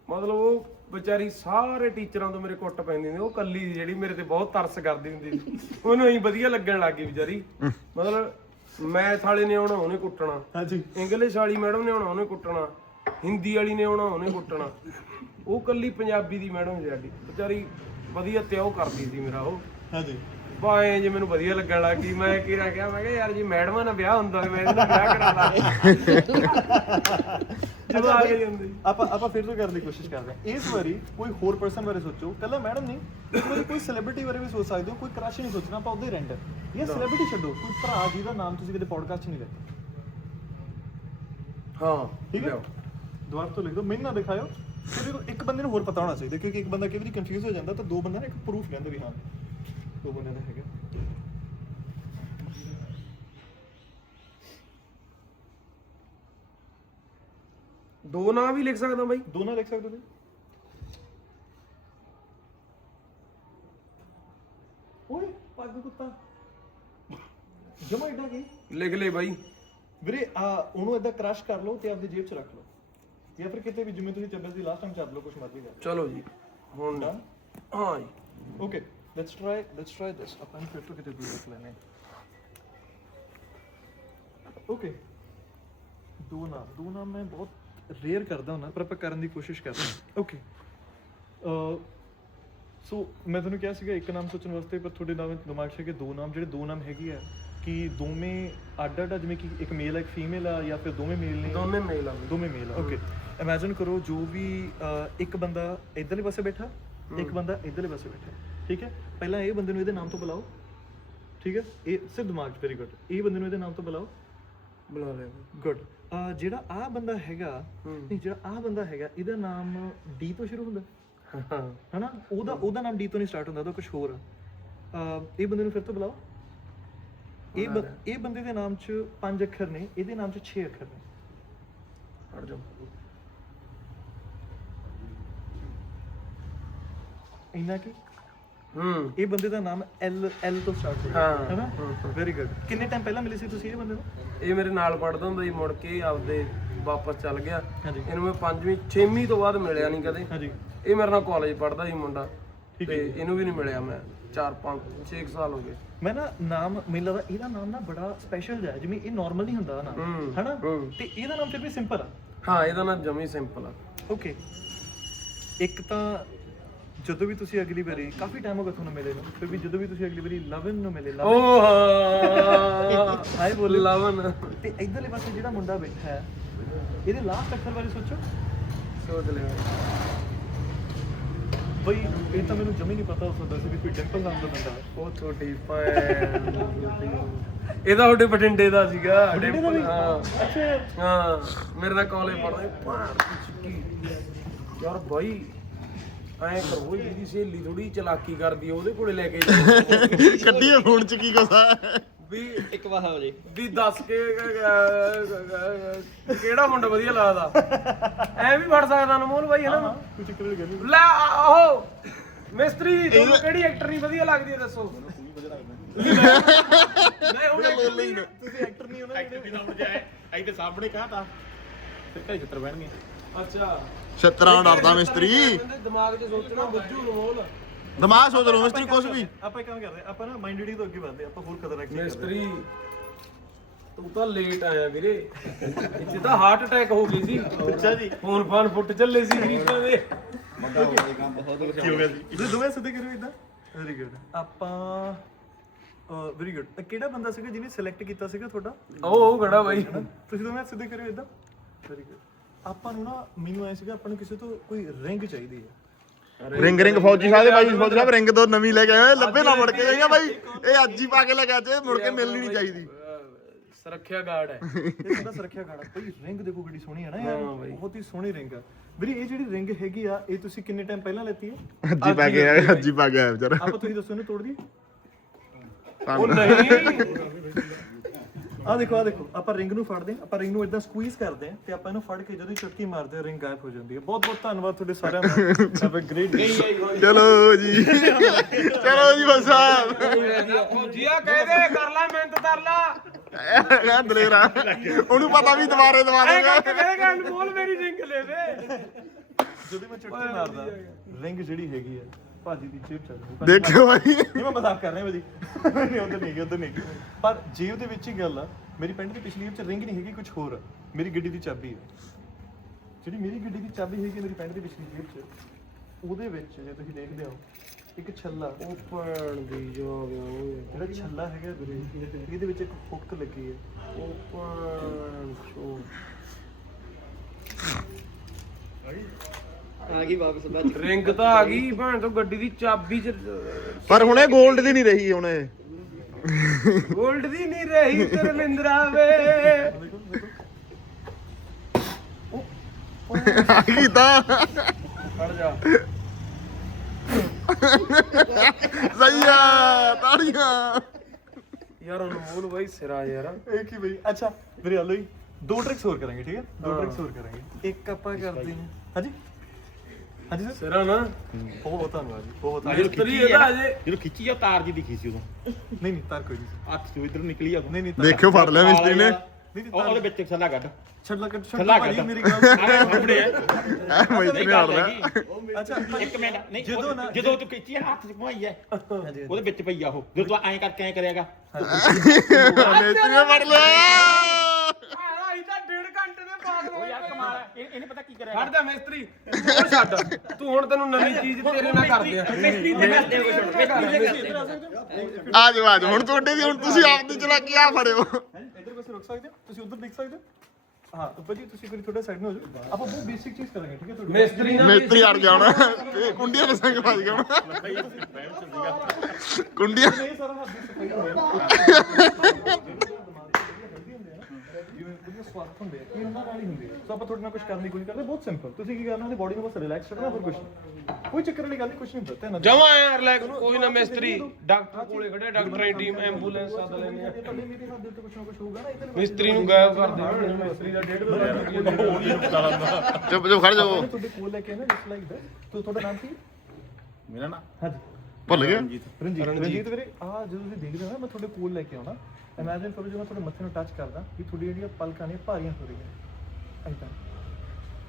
ਮਤਲਬ ਉਹ ਵਿਚਾਰੀ ਸਾਰੇ ਟੀਚਰਾਂ ਤੋਂ ਮੇਰੇ ਕੁੱਟ ਪੈਂਦੀ ਸੀ ਉਹ ਕੱਲੀ ਸੀ ਜਿਹੜੀ ਮੇਰੇ ਤੇ ਬਹੁਤ ਤਰਸ ਕਰਦੀ ਹੁੰਦੀ ਸੀ। ਉਹਨੂੰ ਐਂ ਵਧੀਆ ਲੱਗਣ ਲੱਗ ਗਈ ਵਿਚਾਰੀ। ਮਤਲਬ ਮੈਥ ਵਾਲੇ ਨੇ ਆਉਣਾ ਉਹਨੇ ਕੁੱਟਣਾ। ਹਾਂਜੀ। ਇੰਗਲਿਸ਼ ਵਾਲੀ ਮੈਡਮ ਨੇ ਆਉਣਾ ਉਹਨੇ ਕੁੱਟਣਾ। ਹਿੰਦੀ ਵਾਲੀ ਨੇ ਆਉਣਾ ਉਹਨੇ ਕੁੱਟਣਾ। ਉਹ ਕੱਲੀ ਪੰਜਾਬੀ ਦੀ ਮੈਡਮ ਸੀ ਸਾਡੀ। ਵਿਚਾਰੀ ਵਧੀਆ ਤਿਆਉ ਕਰਦੀ ਸੀ ਮੇਰਾ ਉਹ। ਹਾਂਜੀ। ਬਾਏ ਜੇ ਮੈਨੂੰ ਵਧੀਆ ਲੱਗਣ ਲੱਗ ਗਈ ਮੈਂ ਕੀ ਨਾ ਕਿਹਾ ਮੈਂ ਕਿਹਾ ਯਾਰ ਜੀ ਮੈਡਮਾਂ ਨਾਲ ਵਿਆਹ ਹੁੰਦਾ ਮੈਂ ਇਹਦੇ ਨਾਲ ਵਿਆਹ ਕਰਾ ਲਾਂ। ਜਦੋਂ ਆ ਗਈ ਹੁੰਦੀ। ਆਪਾਂ ਆਪਾਂ ਫਿਰ ਤੋਂ ਕਰਨ ਦੀ ਕੋਸ਼ਿਸ਼ ਕਰਦੇ ਹਾਂ। ਇਸ ਵਾਰੀ ਕੋਈ ਹੋਰ ਪਰਸਨ ਬਾਰੇ ਸੋਚੋ। ਕੱਲਾ ਮੈਡਮ ਨਹੀਂ ਇਸ ਵਾਰੀ ਕੋਈ ਸੈਲੀਬ੍ਰਿਟੀ ਬਾਰੇ ਵੀ ਸੋਚ ਸਕਦੇ ਹੋ ਕੋਈ ਕ੍ਰਸ਼ ਨਹੀਂ ਸੋਚਣਾ ਆਪਾਂ ਉਹਦੇ ਰੈਂਡ ਇਹ ਸੈਲੀਬ੍ਰਿਟੀ ਛੱਡੋ ਕੋਈ ਭਰਾ ਜਿਹਦਾ ਨਾਮ ਤੁਸੀਂ ਕਦੇ ਪੋਡਕਾਸਟ ਨਹੀਂ ਲਿਆ। ਹਾਂ ਠੀਕ ਹੈ। ਦੁਬਾਰਾ ਤੋਂ ਲਿਖ ਮੈਨੂੰ ਨਾ ਦਿਖਾਇਓ। ਦੇਖੋ ਇੱਕ ਬੰਦੇ ਨੂੰ ਹੋਰ ਪਤਾ ਹੋਣਾ ਚਾਹੀਦਾ ਕਿਉਂਕਿ ਇੱਕ ਬੰਦਾ ਕਈ ਵਾਰੀ ਕੰਫਿਊਜ਼ ਹੋ ਜਾਂਦਾ ਤਾਂ ਦੋ ਬੰਦੇ ਨੇ ਇੱਕ ਪ੍ਰੂਫ ਕਹਿੰਦੇ ਵੀ ਹਾਂ। ਦੋ ਬੰਦੇ ਦਾ ਹੈਗਾ ਦੋ ਨਾਂ ਵੀ ਲਿਖ ਸਕਦਾ ਬਾਈ ਦੋਨਾਂ ਲਿਖ ਸਕਦੇ ਹੋ ਤੁਸੀਂ? ਓਏ ਪੱਗ ਕੁੱਤਾ ਜਮਾ ਇਦਾਂ ਕੀ ਲਿਖ ਲੈ ਬਾਈ ਵੀਰੇ ਆ ਉਹਨੂੰ ਇਦਾਂ ਕ੍ਰਸ਼ ਕਰ ਲਓ ਤੇ ਆਪਦੀ ਜੇਬ 'ਚ ਰੱਖ ਲਓ ਜਾਂ ਫਿਰ ਕਿਤੇ ਵੀ ਜਿਵੇਂ ਤੁਸੀਂ ਚੱਬੇ ਸੀ ਲਾਸਟ ਟਾਈਮ ਚੱਬ ਲਓ ਕੁਛ ਮਰਜ਼ੀ ਕਰ ਚਲੋ ਜੀ ਹੁਣ ਡਨ ਹਾਂ ਜੀ okay let's try let's try this ਆਪਾਂ ਨੂੰ ਫਿਰ ਤੋਂ ਕਿਤੇ ਦੂਰ ਰੱਖ ਲੈਣੇ ਓਕੇ ਦੋ ਨਾਮ ਦੋ ਨਾਮ ਮੈਂ ਬਹੁਤ ਰੇਅਰ ਕਰਦਾ ਹੁੰਦਾ ਪਰ ਆਪਾਂ ਕਰਨ ਦੀ ਕੋਸ਼ਿਸ਼ ਕਰਦੇ ਓਕੇ ਸੋ ਮੈਂ ਤੁਹਾਨੂੰ ਕਿਹਾ ਸੀਗਾ ਇੱਕ ਨਾਮ ਸੋਚਣ ਵਾਸਤੇ ਪਰ ਤੁਹਾਡੇ ਨਾਮ ਦਿਮਾਗ 'ਚ ਕਿ ਦੋ ਨਾਮ ਜਿਹੜੇ ਦੋ ਨਾਮ ਹੈਗੇ ਆ ਕਿ ਦੋਵੇਂ ਅੱਡ ਅੱਡ ਆ, ਜਿਵੇਂ ਕਿ ਇੱਕ ਮੇਲ ਆ ਇੱਕ ਫੀਮੇਲ ਆ ਜਾਂ ਫਿਰ ਦੋਵੇਂ ਮੇਲ ਨੇ? ਦੋਨੇ ਮੇਲ ਆ। ਦੋਵੇਂ ਮੇਲ ਓਕੇ ਇਮੇਜਿਨ ਕਰੋ ਜੋ ਵੀ ਇੱਕ ਬੰਦਾ ਇਧਰਲੇ ਪਾਸੇ ਬੈਠਾ ਇੱਕ ਬੰਦਾ ਇਧਰਲੇ ਪਾਸੇ ਬੈਠਾ। ਠੀਕ ਹੈ? ਪਹਿਲਾਂ ਇਹ ਬੰਦੇ ਨੂੰ ਇਹਦੇ ਨਾਮ ਤੋਂ ਬੁਲਾਓ। ਠੀਕ ਹੈ? ਇਹ ਸਿਰਫ ਦਿਮਾਗ 'ਚ ਵੈਰੀ ਗੁੱਡ ਇਹ ਬੰਦੇ ਨੂੰ ਇਹਦੇ ਨਾਮ ਤੋਂ ਬੁਲਾਓ। ਬੁਲਾ ਲਿਆ ਗੁੱਡ ਜਿਹੜਾ ਆ ਬੰਦਾ ਹੈਗਾ ਨਹੀਂ ਜਿਹੜਾ ਆ ਬੰਦਾ ਹੈਗਾ ਇਹਦਾ ਨਾਮ ਡੀ ਤੋਂ ਸ਼ੁਰੂ ਹੁੰਦਾ। ਹਾਂ। ਹਨਾ? ਉਹਦਾ ਉਹਦਾ ਨਾਮ ਡੀ ਤੋਂ ਨਹੀਂ ਸਟਾਰਟ ਹੁੰਦਾ ਉਹਦਾ ਕੁਝ ਹੋਰ ਆ। ਇਹ ਬੰਦੇ ਨੂੰ ਫਿਰ ਤੋਂ ਬੁਲਾਓ। ਇਹ ਇਹ ਬੰਦੇ ਦੇ ਨਾਮ 'ਚ ਪੰਜ ਅੱਖਰ ਨੇ ਇਹਦੇ ਨਾਮ 'ਚ 6 ਅੱਖਰ ਨੇ। ਹਟ ਜਾ ਇੰਨਾ ਕੀ? ਹੂੰ। ਇਹ ਬੰਦੇ ਦਾ ਨਾਮ ਐਲ ਐਲ ਤੋਂ ਸਟਾਰਟ ਹੋਇਆ। ਹਾਂ। ਹੈ ਨਾ? ਵੈਰੀ ਗੁੱਡ ਕਿੰਨੇ ਟਾਈਮ ਪਹਿਲਾਂ ਮਿਲੇ ਸੀ ਤੁਸੀਂ ਇਹ ਬੰਦੇ ਨੂੰ? ਇਹ ਮੇਰੇ ਨਾਲ ਪੜਦਾ ਹੁੰਦਾ ਸੀ ਮੁੜ ਕੇ ਆਪਦੇ ਵਾਪਸ ਚੱਲ ਗਿਆ। ਹਾਂਜੀ। ਇਹਨੂੰ ਮੈਂ ਪੰਜਵੀਂ ਛੇਵੀਂ ਤੋਂ ਬਾਅਦ ਮਿਲਿਆ ਨਹੀਂ ਕਦੇ। ਹਾਂਜੀ। ਇਹ ਮੇਰੇ ਨਾਲ ਕਾਲਜ ਪੜਦਾ ਸੀ ਮੁੰਡਾ। ਠੀਕ ਤੇ ਇਹਨੂੰ ਵੀ ਨਹੀਂ ਮਿਲਿਆ ਮੈਂ। 4 5 6 ਸਾਲ ਹੋ ਗਏ। ਮੈਂ ਨਾ ਨਾਮ ਮੈਨੂੰ ਲੱਗਦਾ ਇਹਦਾ ਨਾਮ ਨਾ ਬੜਾ ਸਪੈਸ਼ਲ ਜਿਹਾ ਹੈ ਜਿਵੇਂ ਇਹ ਨਾਰਮਲ ਨਹੀਂ ਹੁੰਦਾ ਨਾ ਹੂੰ, ਹਨਾ ਹੂੰ। ਤੇ ਇਹਦਾ ਨਾਮ ਫਿਰ ਵੀ ਸਿੰਪਲ ਆ? ਹਾਂ ਇਹਦਾ ਨਾਮ ਜਮੀ ਸਿੰਪਲ ਆ। ਓਕੇ ਇੱਕ ਤਾਂ ਜਦੋਂ ਵੀ ਤੁਸੀਂ ਅਗਲੀ ਵਾਰੀ ਕਾਫੀ ਟਾਈਮ ਹੋ ਗਿਆ ਤੁਹਾਨੂੰ ਮਿਲੇ ਨੂੰ ਫਿਰ ਵੀ ਜਦੋਂ ਵੀ ਤੁਸੀਂ ਅਗਲੀ ਵਾਰੀ ਲਵਨ ਨੂੰ ਮਿਲੇ ਲਵਨ। ਓ ਹਾਂ। ਹਾਏ ਬੋਲੇ। ਲਵਨ। ਤੇ ਇਧਰਲੇ ਪਾਸੇ ਜਿਹੜਾ ਮੁੰਡਾ ਬੈਠਾ ਹੈ ਇਹਦੇ ਲਾਸਟ ਅੱਖਰ ਬਾਰੇ ਸੋਚੋ। ਸੋਚ ਲਿਆ ਬਈ ਇਹ ਤਾਂ ਮੈਨੂੰ ਜਮੀ ਨਹੀਂ ਪਤਾ ਹੋ ਸਕਦਾ ਸੀ ਵੀ ਕੋਈ ਡਿੰਪਲ ਨਾਮ ਦਾ ਬੰਦਾ ਹੈ। ਉਹ ਛੋਟੀ ਭੈਣ ਇਹਦਾ ਉਹਦੇ ਬਠਿੰਡੇ ਦਾ ਸੀਗਾ ਬਠਿੰਡੇ ਦਾ ਵੀ? ਹਾਂ। ਅੱਛਾ। ਹਾਂ ਮੇਰੇ ਨਾਲ ਕਾਲਜ ਪੜਦਾ ਭਾਰ ਦੀ ਯਾਰ ਬਾਈ ਐਂ ਕਰੋ ਜਿਹਦੀ ਸਹੇਲੀ ਥੋੜੀ ਚਲਾਕੀ ਕਰਦੀ ਆ ਉਹਦੇ ਕੋਲੇ ਲੈ ਕੇ ਜਾਓ। ਕੱਢੀਏ ਫੋਨ ਚ ਕੀ ਕੋਸਾ ਵੀ ਇੱਕ ਵਾਰ ਹੋ ਜੇ। ਵੀ ਦੱਸ ਕੇ ਕਿਹੜਾ ਮੁੰਡਾ ਵਧੀਆ ਲੱਗਦਾ? ਐ ਵੀ ਫੜ ਸਕਦਾ ਅਨਮੋਲ ਬਾਈ ਹੈ ਨਾ? ਕੋਈ ਚੱਕਰ ਨਹੀਂ ਗੱਲ ਲੈ ਆਹੋ ਮਿਸਤਰੀ ਤੁਹਾਨੂੰ ਕਿਹੜੀ ਐਕਟਰ ਨਹੀਂ ਵਧੀਆ ਲੱਗਦੀ ਹੈ ਦੱਸੋ ਮੈਂ ਹੁਣ actor ਨਹੀਂ ਹਾਂ। ਤੁਸੀਂ ਐਕਟਰ ਨਹੀਂ ਹੋ ਨਾ ਵੀ ਨਾ ਜਾਏ। ਐਂ ਤੇ ਸਾਹਮਣੇ ਕਹਾਤਾ। ਫਿਰ ਘਰੇ ਛੱਤਰ ਬਹਿਣਗੇ ਅੱਛਾ। ਛਤਰਾਂ ਡਰਦਾ ਮਿਸਤਰੀ। ਦਿਮਾਗ 'ਚ ਸੋਚਣਾ ਬੱਜੂ ਅਨਮੋਲ ਦਿਮਾਗ ਸੋਚ ਲਓ ਮਿਸਤਰੀ ਕੁਛ ਵੀ। ਆਪਾਂ ਕੰਮ ਕਰਦੇ ਹਾਂ, ਆਪਾਂ ਨਾ ਮਾਈਂਡ ਰੀਡਿੰਗ ਤੋਂ ਅੱਗੇ ਵਧਦੇ ਹਾਂ, ਆਪਾਂ ਹੋਰ ਖਤਰਾ ਕੀ ਮਿਸਤਰੀ ਤੂੰ ਤਾਂ ਲੇਟ ਆਇਆ ਵੀਰੇ। ਇੱਥੇ ਤਾਂ ਹਾਰਟ ਅਟੈਕ ਹੋ ਗਈ ਸੀ। ਅੱਛਾ ਜੀ। ਫੋਨ ਫਾਨ ਫੁੱਟ ਚੱਲੇ ਸੀ ਗਰੀਬਾਂ ਦੇ। ਕੀ ਹੋ ਗਿਆ ਜੀ? ਤੁਸੀਂ ਦੋਵੇਂ ਸਿੱਧੇ ਕਰਿਓ ਇਦਾਂ ਵੈਰੀ ਗੁੱਡ ਆਪਾਂ ਵੈਰੀ ਗੁੱਡ ਕਿਹੜਾ ਬੰਦਾ ਸੀਗਾ ਜਿਹਨੇ ਸਿਲੈਕਟ ਕੀਤਾ ਸੀਗਾ ਤੁਹਾਡਾ? ਉਹ ਉਹ ਖੜਾ ਬਾਈ। ਤੁਸੀਂ ਦੋਵੇਂ ਸਿੱਧੇ ਕਰਿਓ ਇਦਾਂ ਵੈਰੀ ਗੁੱਡ ਆਪਾਂ ਨੂੰ ਨਾ ਮੈਨੂੰ ਆਇਆ ਸੀਗਾ ਆਪਾਂ ਨੂੰ ਕਿਸੇ ਤੋਂ ਕੋਈ ਰਿੰਗ ਚਾਹੀਦੀ ਹੈ। ਰਿੰਗ ਰਿੰਗ ਫੌਜੀ ਸਾਹਿਬ ਦੇ ਭਾਈ ਫੌਜੀ ਸਾਹਿਬ ਰਿੰਗ ਤੋਂ ਨਵੀਂ ਲੈ ਕੇ ਆਏ ਲੱਭੇ ਨਾ ਮੁੜ ਕੇ ਜਾਈਆਂ ਬਾਈ ਇਹ ਅੱਜ ਹੀ ਪਾ ਕੇ ਲੈ ਕੇ ਆਜੇ ਮੁੜ ਕੇ ਮਿਲਣੀ ਨਹੀਂ ਚਾਹੀਦੀ। ਸੁਰੱਖਿਆ ਗਾਰਡ ਹੈ। ਇਹ ਸਾਡਾ ਸੁਰੱਖਿਆ ਗਾੜਾ ਬਈ ਰਿੰਗ ਦੇਖੋ ਕਿੰਨੀ ਸੋਹਣੀ ਹੈ ਨਾ ਯਾਰ ਹਾਂ ਬਈ। ਬਹੁਤ ਹੀ ਸੋਹਣੀ ਰਿੰਗ ਆ। ਵੀਰੇ ਇਹ ਜਿਹੜੀ ਰਿੰਗ ਹੈਗੀ ਆ ਇਹ ਤੁਸੀਂ ਕਿੰਨੇ ਟਾਈਮ ਪਹਿਲਾਂ ਲੈਤੀ ਹੈ? ਅੱਜ ਹੀ ਪਾ ਕੇ ਆਇਆ ਅੱਜ ਹੀ ਪਾ ਕੇ ਆਇਆ ਵਿਚਾਰਾ। ਆਪਾਂ ਤੁਸੀਂ ਦੱਸੋ ਇਹਨੂੰ ਤੋੜ ਦਈਏ। ਉਹ ਨਹੀਂ। ਆ ਦੇਖੋ ਆ ਦੇਖੋ ਆਪਾਂ ਰਿੰਗ ਨੂੰ ਫੜਦੇ ਹਾਂ ਆਪਾਂ ਰਿੰਗ ਨੂੰ ਇਦਾਂ ਸਕੁਈਜ਼ ਕਰਦੇ ਹਾਂ ਤੇ ਆਪਾਂ ਇਹਨੂੰ ਫੜ ਕੇ ਜਦੋਂ ਚੁਟਕੀ ਮਾਰਦੇ ਹਾਂ ਰਿੰਗ ਗਾਇਬ ਹੋ ਜਾਂਦੀ ਹੈ। ਬਹੁਤ ਬਹੁਤ ਧੰਨਵਾਦ ਤੁਹਾਡੇ ਸਾਰਿਆਂ ਦਾ। ਹੈਵ ਅ ਗ੍ਰੇਟ ਡੇ ਚਲੋ ਜੀ। ਚਲੋ ਜੀ ਬਸ ਫੌਜੀਆ ਕਹਿ ਦੇ ਕਰ ਲੈ ਮਿਹਨਤ ਕਰ ਲੈ। ਇਹ ਦਲੇਰਾ ਉਹਨੂੰ ਪਤਾ ਵੀ ਦੁਬਾਰੇ ਕਰਕੇ ਕਹੇਗਾ ਅਨਮੋਲ ਮੇਰੀ ਰਿੰਗ ਲੈ ਦੇ। ਜਦੋਂ ਮੈਂ ਚੁਟਕੀ ਮਾਰਦਾ ਰਿੰਗ ਜਿਹੜੀ ਹੈਗੀ ਹੈ ਭਾਜੀ ਦੀ ਜੇਬ ਚ ਆ ਜਾਂਦੀ। ਦੇਖਿਓ ਬਾਈ ਨਹੀਂ ਮੈਂ ਮਜ਼ਾਕ ਕਰ ਰਿਹਾ ਭਾਜੀ। ਨਹੀਂ ਉਧਰ ਨਹੀਂ ਉਧਰ ਨਹੀਂ ਪਰ ਜੇਬ ਦੇ ਵਿੱਚ ਹੀ ਗੱਲ ਆ ਮੇਰੀ ਪੈਂਟ ਦੀ ਪਿਛਲੀ ਜੇਬ ਚ ਰਿੰਗ ਨਹੀਂ ਹੈਗੀ ਕੁਝ ਹੋਰ ਆ। ਮੇਰੀ ਗੱਡੀ ਦੀ ਚਾਬੀ ਹੈ ਜਿਹੜੀ ਮੇਰੀ ਗੱਡੀ ਦੀ ਚਾਬੀ ਹੈਗੀ ਮੇਰੀ ਪੈਂਟ ਦੀ ਪਿਛਲੀ ਜੇਬ ਚ ਉਹਦੇ ਵਿੱਚ ਜੇ ਤੁਸੀਂ ਦੇਖਦੇ ਹੋ ਇੱਕ ਛੱਲਾ। ਉਹ ਭੈਣ ਦੀ ਜੋ ਗਿਆ ਓਏ ਜਿਹੜਾ ਛੱਲਾ ਹੈਗਾ ਵੀਰੇ ਇਹਦੇ ਵਿੱਚ ਇੱਕ ਹੁੱਕ ਲੱਗੀ ਹੈ ਉਹ ਭੈਣ ਚੋ ਆ ਗਈ ਵਾਪਸ ਬਾਅਦ ਰਿੰਗ ਤਾਂ ਆ ਗਈ ਭੈਣ ਤੋਂ ਗੱਡੀ ਦੀ ਚਾਬੀ ਚ ਪਰ ਹੁਣ ਇਹ 골ਡ ਦੀ ਨਹੀਂ ਰਹੀ ਹੁਣ। ਇਹ ਗੋਲਡ ਦੀ ਨਹੀਂ ਰਹੀ ਤਰਲਿੰਦਰਾ ਵੇ। ਆ ਕੀ ਤਾਂ। ਖੜ ਜਾ। ਸਹੀ ਆ ਤਾੜੀਆਂ। ਯਾਰ ਅਨਮੋਲ ਬਾਈ ਸਿਰਾ ਯਾਰ। ਇਹ ਕੀ ਬਈ ਅੱਛਾ ਵੀਰੇ ਹਲੋ ਜੀ ਦੋ ਟ੍ਰਿਕਸ ਹੋਰ ਕਰਾਂਗੇ ਠੀਕ ਹੈ? ਦੋ ਟ੍ਰਿਕਸ ਹੋਰ ਕਰਾਂਗੇ। ਇੱਕ ਆਪਾਂ ਕਰਦੇ ਹਾਂ। ਹਾਂਜੀ? ਹਾਂਜੀ ਸਰ? ਸਿਰਾ ਨਾ। ਬਹੁਤ ਬਹੁਤ ਧੰਨਵਾਦ ਜੀ ਬਹੁਤ ਬਹੁਤ ਮਿਸਤਰੀ ਇਹਦਾ ਅਜੇ। ਜਦੋਂ ਖਿੱਚੀ ਆ ਤਾਰ ਜੀ ਦਿਖੀ ਸੀ ਉਦੋਂ। ਨਹੀਂ ਨਹੀਂ ਤਾਰ ਕੋਈ ਨਹੀਂ ਹੱਥ ਤੋਂ ਇਧਰ ਨਿਕਲੀ ਆ ਨਹੀਂ ਨਹੀਂ ਤਾਰ- ਦੇਖਿਓ ਫੜ ਲਿਆ ਮਿਸਤਰੀ ਨੇ। ਨਹੀਂ ਉਹ- ਉਹਦੇ ਵਿੱਚ ਛੱਲਾ ਕੱਢ। ਛੱਡ ਲਾ ਕੱਟ ਛੱਡ ਛੱਲਾ ਲਾ ਕੱਢ। ਮੇਰੀ ਗੱਲ ਆਹ ਸਾਹਮਣੇ ਆ। ਐ ਮਿਸਤਰੀ ਨੇ ਫੜ ਲਿਆ। ਅੱਛਾ ਇੱਕ ਮਿੰਟ ਨਹੀਂ ਜਦੋਂ ਜਦੋਂ ਨਾ- ਜਦੋਂ ਤੂੰ ਖਿੱਚੀ ਆ ਹੱਥ ਚ ਘੁਮਾਈ ਐ ਹਾਂਜੀ ਉਹਦੇ ਵਿੱਚ ਪਈ ਆ ਉਹ। ਜਦੋਂ ਤੂੰ ਐਂ ਕਰਕੇ ਐਂ ਕਰੇਗਾ ਮਿਸਤਰੀ ਨੇ ਫੜ ਲਿਆ ਆਈ ਤਾਂ ਡੇਢ ਘੰਟੇ ਦੇ ਬਾਅਦ ਉਹ ਯਾਰ ਕਮਾਲ ਆ, ਇਹ- ਇਹਨੇ ਪਤਾ ਕੀ ਕਰਿਆ ਖੜ ਜਾ ਮਿਸਤਰੀ ਉਹ ਛੱਡ। ਤੂੰ ਹੁਣ ਤੈਨੂੰ ਨਵੀਂ ਚੀਜ਼ ਤੇਰੇ ਨਾਲ ਕਰਦੇ ਆ। ਮਿਸਤਰੀ ਤੇ ਕਰਦੇ ਕੁਛ ਮਿਸਤਰੀ ਤੇ ਕਰਦੇ ਆ ਜਾਓ ਆ ਜਾਓ। ਹੁਣ ਤੁਹਾਡੇ ਦੀ ਹੁਣ ਤੁਸੀਂ ਆਪ ਦੀ ਚਲਾਕੀ ਆ ਫੜਿਓ। ਇੱਧਰ ਪਾਸੇ ਰੁਕ ਸਕਦੇ ਹੋ? ਤੁਸੀਂ ਉਧਰ ਦੇਖ ਸਕਦੇ ਹੋ? ਹਾਂ ਉੱਪਰ ਜੀ ਤੁਸੀਂ ਕੋਈ ਥੋੜਾ ਸਾਈਡ ਨੂੰ ਹੋ ਜਾਓ। ਆਪਾਂ ਬਹੁਤ ਬੇਸਿਕ ਚੀਜ਼ ਕਰਾਂਗੇ ਠੀਕ ਹੈ ਤੁਹਾਡੇ ਮਿਸਤਰੀ ਨਾਲ ਮਿਸਤਰੀ ਅੜ ਗਿਆ ਹੁਣ ਇਹ ਕੁੰਡੀਆਂ ਦੇ ਸੰਗ ਫਸ ਗਿਆ ਹੁਣ ਕੁੰਡੀਆਂ ਇਹ ਸਾਰਾ ਹੱਥ ਦੀ ਸਫ਼ਾਈ ਹੋਇਆ ਕੁਝ ਸਵਾਰਥ ਹੁੰਦੇ ਆ ਇਹ ਉਹਨਾਂ ਨਾਲ ਹੀ ਹੁੰਦੇ ਆ। ਸੋ ਆਪਾਂ ਤੁਹਾਡੇ ਨਾਲ ਕੁਝ ਕਰਨ ਦੀ ਕੋਈ ਕਰਦੇ ਬਹੁਤ ਸਿੰਪਲ ਤੁਸੀਂ ਕੀ ਕਰਨਾ ਹੈ ਬੋਡੀ ਨੂੰ ਬਸ ਰਿਲੈਕਸ ਕਰਨਾ ਹੋਰ ਕੁਝ ਕੋਈ ਚੱਕਰ ਵਾਲੀ ਗੱਲ ਨਹੀਂ ਕੁਝ ਨਹੀਂ ਹੁੰਦਾ ਨਾਲ ਜਮਾ ਯਾਰ ਲੈ ਕੋਈ ਨਾ ਮਿਸਤਰੀ ਡਾਕਟਰ ਕੋਲੇ ਖੜੇ ਡਾਕਟਰਾਂ ਦੀ ਟੀਮ ਐਂਬੂਲੈਂਸ ਸੱਦ ਲੈਣੇ ਆ ਤੁਹਾਡੇ ਮੇਰੇ ਹੱਥ ਦੇ ਉੱਤੇ ਕੁਝ ਨਾ ਕੁਝ ਹੋਊਗਾ ਨਾ ਇਹਦੇ ਮਿਸਤਰੀ ਨੂੰ ਗਾਇਬ ਕਰ ਦੇ ਮਿਸਤਰੀ ਦਾ ਡੇਢ ਵਜੇ ਚੁੱਪ ਚੁੱਪ ਖੜ ਜਾਓ। ਤੁਹਾਡੇ ਕੋਲ ਲੈ ਕੇ ਆਣਾ ਜਸਟ ਲਾਈਕ ਦੈਟ ਤੋ ਤੁਹਾਡਾ ਨਾਮ ਕੀ? ਮੇਰਾ ਨਾ ਹਾਂਜੀ। ਭੁੱਲ ਗਿਆ ਰਣਜੀਤ। ਰਣਜੀਤ ਵੀਰੇ ਆ ਜਦੋਂ ਤੁਸੀਂ ਦੇਖਦੇ ਹੋ ਨਾ ਮੈਂ ਤੁਹਾਡੇ ਕੋਲ ਲੈ ਕੇ ਆਉਣਾ। ਇਮੇਜਿਨ ਕਰੋ ਜਦੋਂ ਮੈਂ ਤੁਹਾਡੇ ਮੱਥੇ ਨੂੰ ਟੱਚ ਕਰਦਾ ਵੀ ਤੁਹਾਡੀ ਜਿਹੜੀਆਂ ਪਲਕਾਂ ਨੇ ਭਾਰੀਆਂ ਹੋ ਰਹੀਆਂ। ਐਦਾਂ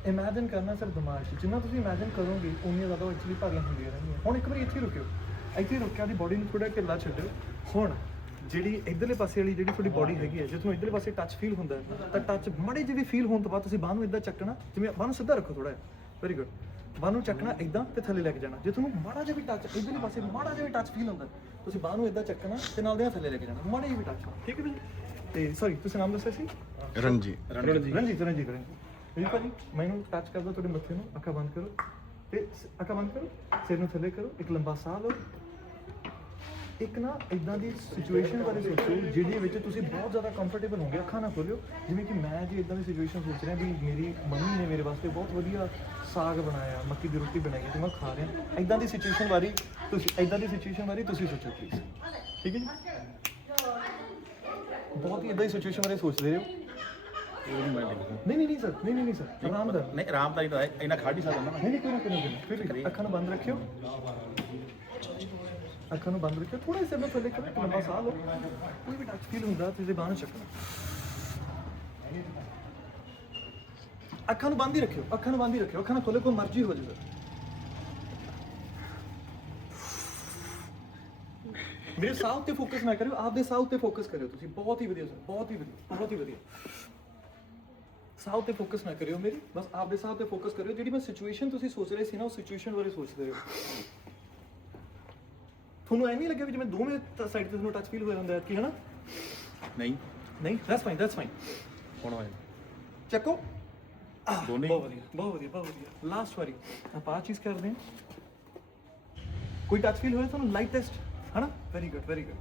ਇਮੇਜਿਨ ਕਰਨਾ ਸਿਰਫ ਦਿਮਾਗ 'ਚ। ਜਿੰਨਾ ਤੁਸੀਂ ਇਮੇਜਿਨ ਕਰੋਗੇ ਉਨੀਆਂ ਜ਼ਿਆਦਾ ਐਕਚੁਅਲੀ ਭਾਰੀਆਂ ਹੁੰਦੀਆਂ ਰਹਿੰਦੀਆਂ ਹੁਣ ਇੱਕ ਵਾਰੀ ਇੱਥੇ ਰੁਕਿਓ। ਇੱਥੇ ਰੁਕਿਆ ਦੀ ਬਾਡੀ ਨੂੰ ਥੋੜਾ ਢਿੱਲਾ ਛੱਡਿਓ। ਹੁਣ ਜਿਹੜੀ ਇਧਰਲੇ ਪਾਸੇ ਵਾਲੀ ਜਿਹੜੀ ਤੁਹਾਡੀ ਬਾਡੀ ਹੈਗੀ ਹੈ ਜੇ ਤੁਹਾਨੂੰ ਇਧਰਲੇ ਪਾਸੇ ਟੱਚ ਫੀਲ ਹੁੰਦਾ ਹੈ, ਤਾਂ ਟੱਚ ਮਾੜੀ ਜਿਹੀ ਫੀਲ ਹੋਣ ਤੋਂ ਬਾਅਦ ਤੁਸੀਂ ਬਾਹ ਨੂੰ ਇਦਾਂ ਚੱਕਣਾ ਜਿਵੇਂ ਬਾਹ ਨੂੰ ਸਿੱਧਾ ਰੱਖੋ ਥੋੜਾ ਜਿਹਾ। ਵੈਰੀ ਗੁੱਡ ਬਾਹ ਨੂੰ ਚੱਕਣਾ ਇਦਾਂ ਤੇ ਥੱਲੇ ਲੈ ਕੇ ਜਾਣਾ। ਜੇ ਤੁਹਾਨੂੰ ਮਾੜਾ ਜਿਹਾ ਵੀ ਟੱਚ ਇਧਰਲੇ ਪਾਸੇ ਮਾੜਾ ਜਿਹਾ ਵੀ ਟੱਚ ਫੀਲ ਹੁੰਦਾ ਹੈ, ਤੁਸੀਂ ਬਾਹ ਨੂੰ ਇਦਾਂ ਚੱਕਣਾ ਤੇ ਨਾਲ ਦੇ ਨਾਲ ਥੱਲੇ ਲੈ ਕੇ ਜਾਣਾ। ਮਾੜਾ ਜਿਹਾ ਵੀ ਟੱਚ ਠੀਕ ਹੈ ਜੀ। ਤੇ ਸੌਰੀ ਤੁਸੀਂ ਨਾਮ ਦੱਸਿਆ ਸੀ? ਰਣਜੀ ਰਣਜੀਤ। ਰਣਜੀਤ। ਰਣਜੀਤ ਰਣਜੀਤ ਭਾਜੀ ਮੈਨੂੰ ਟੱਚ ਕਰਦਾ ਤੁਹਾਡੇ ਮੱਥੇ ਨੂੰ ਅੱਖਾਂ ਬੰਦ ਕਰੋ। ਤੇ ਸ- ਅੱਖਾਂ ਬੰਦ ਕਰੋ ਸਿਰ ਨੂੰ ਥੱਲੇ ਕਰੋ ਇੱਕ ਲੰਬਾ ਸਾਹ ਲਓ। ਇੱਕ ਨਾ ਇਦਾਂ ਦੀ ਸਿਚੁਏਸ਼ਨ ਬਾਰੇ ਸੋਚੋ ਜਿਹਦੇ ਵਿੱਚ ਤੁਸੀਂ ਬਹੁਤ ਜ਼ਿਆਦਾ ਕੰਫਰਟੇਬਲ ਹੋਗੇ ਅੱਖਾਂ ਨਾ ਖੋਲਿਓ। ਜਿਵੇਂ ਕਿ ਮੈਂ ਜੀ ਇਦਾਂ ਦੀ ਸਿਚੁਏਸ਼ਨ ਸੋਚ ਰਿਹਾ ਵੀ ਮੇਰੀ ਮੰਮੀ ਨੇ ਮੇਰੇ ਵਾਸਤੇ ਬਹੁਤ ਵਧੀਆ ਸਾਗ ਬਣਾਇਆ ਮੱਕੀ ਦੀ ਰੋਟੀ ਬਣਾਈ ਹੈ ਤੇ ਮੈਂ ਖਾ ਰਿਹਾ ਇਦਾਂ ਦੀ ਸਿਚੁਏਸ਼ਨ ਬਾਰੇ ਤੁਸੀਂ ਇਦਾਂ ਦੀ ਸਿਚੁਏਸ਼ਨ ਬਾਰੇ ਤੁਸੀਂ ਸੋਚੋ ਪਲੀਜ਼ ਠੀਕ ਹੈ ਜੀ? ਬਹੁਤ ਹੀ ਇਦਾਂ ਦੀ ਸਿਚੁਏਸ਼ਨ ਬਾਰੇ ਸੋਚਦੇ ਰਹੋ। ਨਹੀਂ ਨਹੀਂ ਨਹੀਂ ਸਰ। ਨਹੀਂ ਨਹੀਂ ਨਹੀਂ ਸਰ। ਆਰਾਮ ਨਾਲ। ਨਹੀਂ ਆਰਾਮ ਨਹੀਂ ਇਹਨਾਂ ਖਾ ਸਕਦਾ ਨਾ। ਨਹੀਂ ਨਹੀਂ ਕੋਈ ਨਾ ਕੋਈ ਨਾ, ਫਿਰ ਵੀ ਅੱਖਾਂ ਨੂੰ ਬੰਦ ਰੱਖਿਓ। ਅੱਖਾਂ ਨੂੰ ਬੰਦ ਰੱਖਿਓ ਥੋੜਾ ਜਿਹਾ ਸਿਰ ਥੱਲੇ ਕਰੋ ਇੱਕ ਲੰਬਾ ਸਾਹ ਲਓ ਕੋਈ ਵੀ ਟੱਚ ਫੀਲ ਹੁੰਦਾ, ਤੁਸੀਂ ਬਾਹਰ ਨੂੰ ਚੱਕਣਾ ਅੱਖਾਂ ਨੂੰ ਬੰਦ ਹੀ ਰੱਖਿਓ, ਅੱਖਾਂ ਨੂੰ ਬੰਦ ਹੀ ਰੱਖਿਓ, ਅੱਖਾਂ ਨੂੰ ਖੋਲੇ ਕੋਈ ਮਰਜ਼ੀ ਹੋ ਜਾਵੇ। ਮੇਰੇ ਸਾਹ ਉੱਤੇ ਫੋਕਸ ਨਾ ਕਰਿਓ, ਆਪਦੇ ਸਾਹ ਉੱਤੇ ਫੋਕਸ ਕਰਿਓ ਤੁਸੀਂ। ਬਹੁਤ ਹੀ ਵਧੀਆ ਸਰ ਬਹੁਤ ਹੀ ਵਧੀਆ, ਬਹੁਤ ਹੀ ਵਧੀਆ। ਸਾਹ ਤੇ ਫੋਕਸ ਨਾ ਕਰਿਓ ਮੇਰੀ, ਬਸ ਆਪਦੇ ਸਾਹ ਤੇ ਫੋਕਸ ਕਰਿਓ। ਜਿਹੜੀ ਮੈਂ ਸਿਚੁਏਸ਼ਨ ਤੁਸੀਂ ਸੋਚ ਰਹੇ ਸੀ ਨਾ ਉਹ ਸਿਚੁਏਸ਼ਨ ਬਾਰੇ ਸੋਚਦੇ ਰਹੋ। ਤੁਹਾਨੂੰ ਐ ਨਹੀਂ ਲੱਗਿਆ ਵੀ ਜਿਵੇਂ ਦੋਵੇਂ ਸਾਈਡ ਤੇ ਤੁਹਾਨੂੰ ਟੱਚ ਫੀਲ ਹੋਇਆ ਹੁੰਦਾ ਹੈ ਕਿ ਹਨਾ? ਨਹੀਂ। ਨਹੀਂ? ਦੈਟਸ ਫਾਈਨ ਦੈਟਸ ਫਾਈਨ ਹੁਣ ਹੋਇਆ ਚੱਕੋ। ਆਹ, ਦੋਨੇ? ਬਹੁਤ ਵਧੀਆ ਬਹੁਤ ਵਧੀਆ ਬਹੁਤ ਵਧੀਆ। ਲਾਸਟ ਵਾਰੀ। ਆਪਾਂ ਆਹ ਚੀਜ਼ ਕਰਦੇ ਹਾਂ। ਕੋਈ ਟੱਚ ਫੀਲ ਹੋਇਆ ਤੁਹਾਨੂੰ? ਲਾਈਟ ਟੈਸਟ ਹਨਾ? ਵੈਰੀ ਗੁੱਡ ਵੈਰੀ ਗੁੱਡ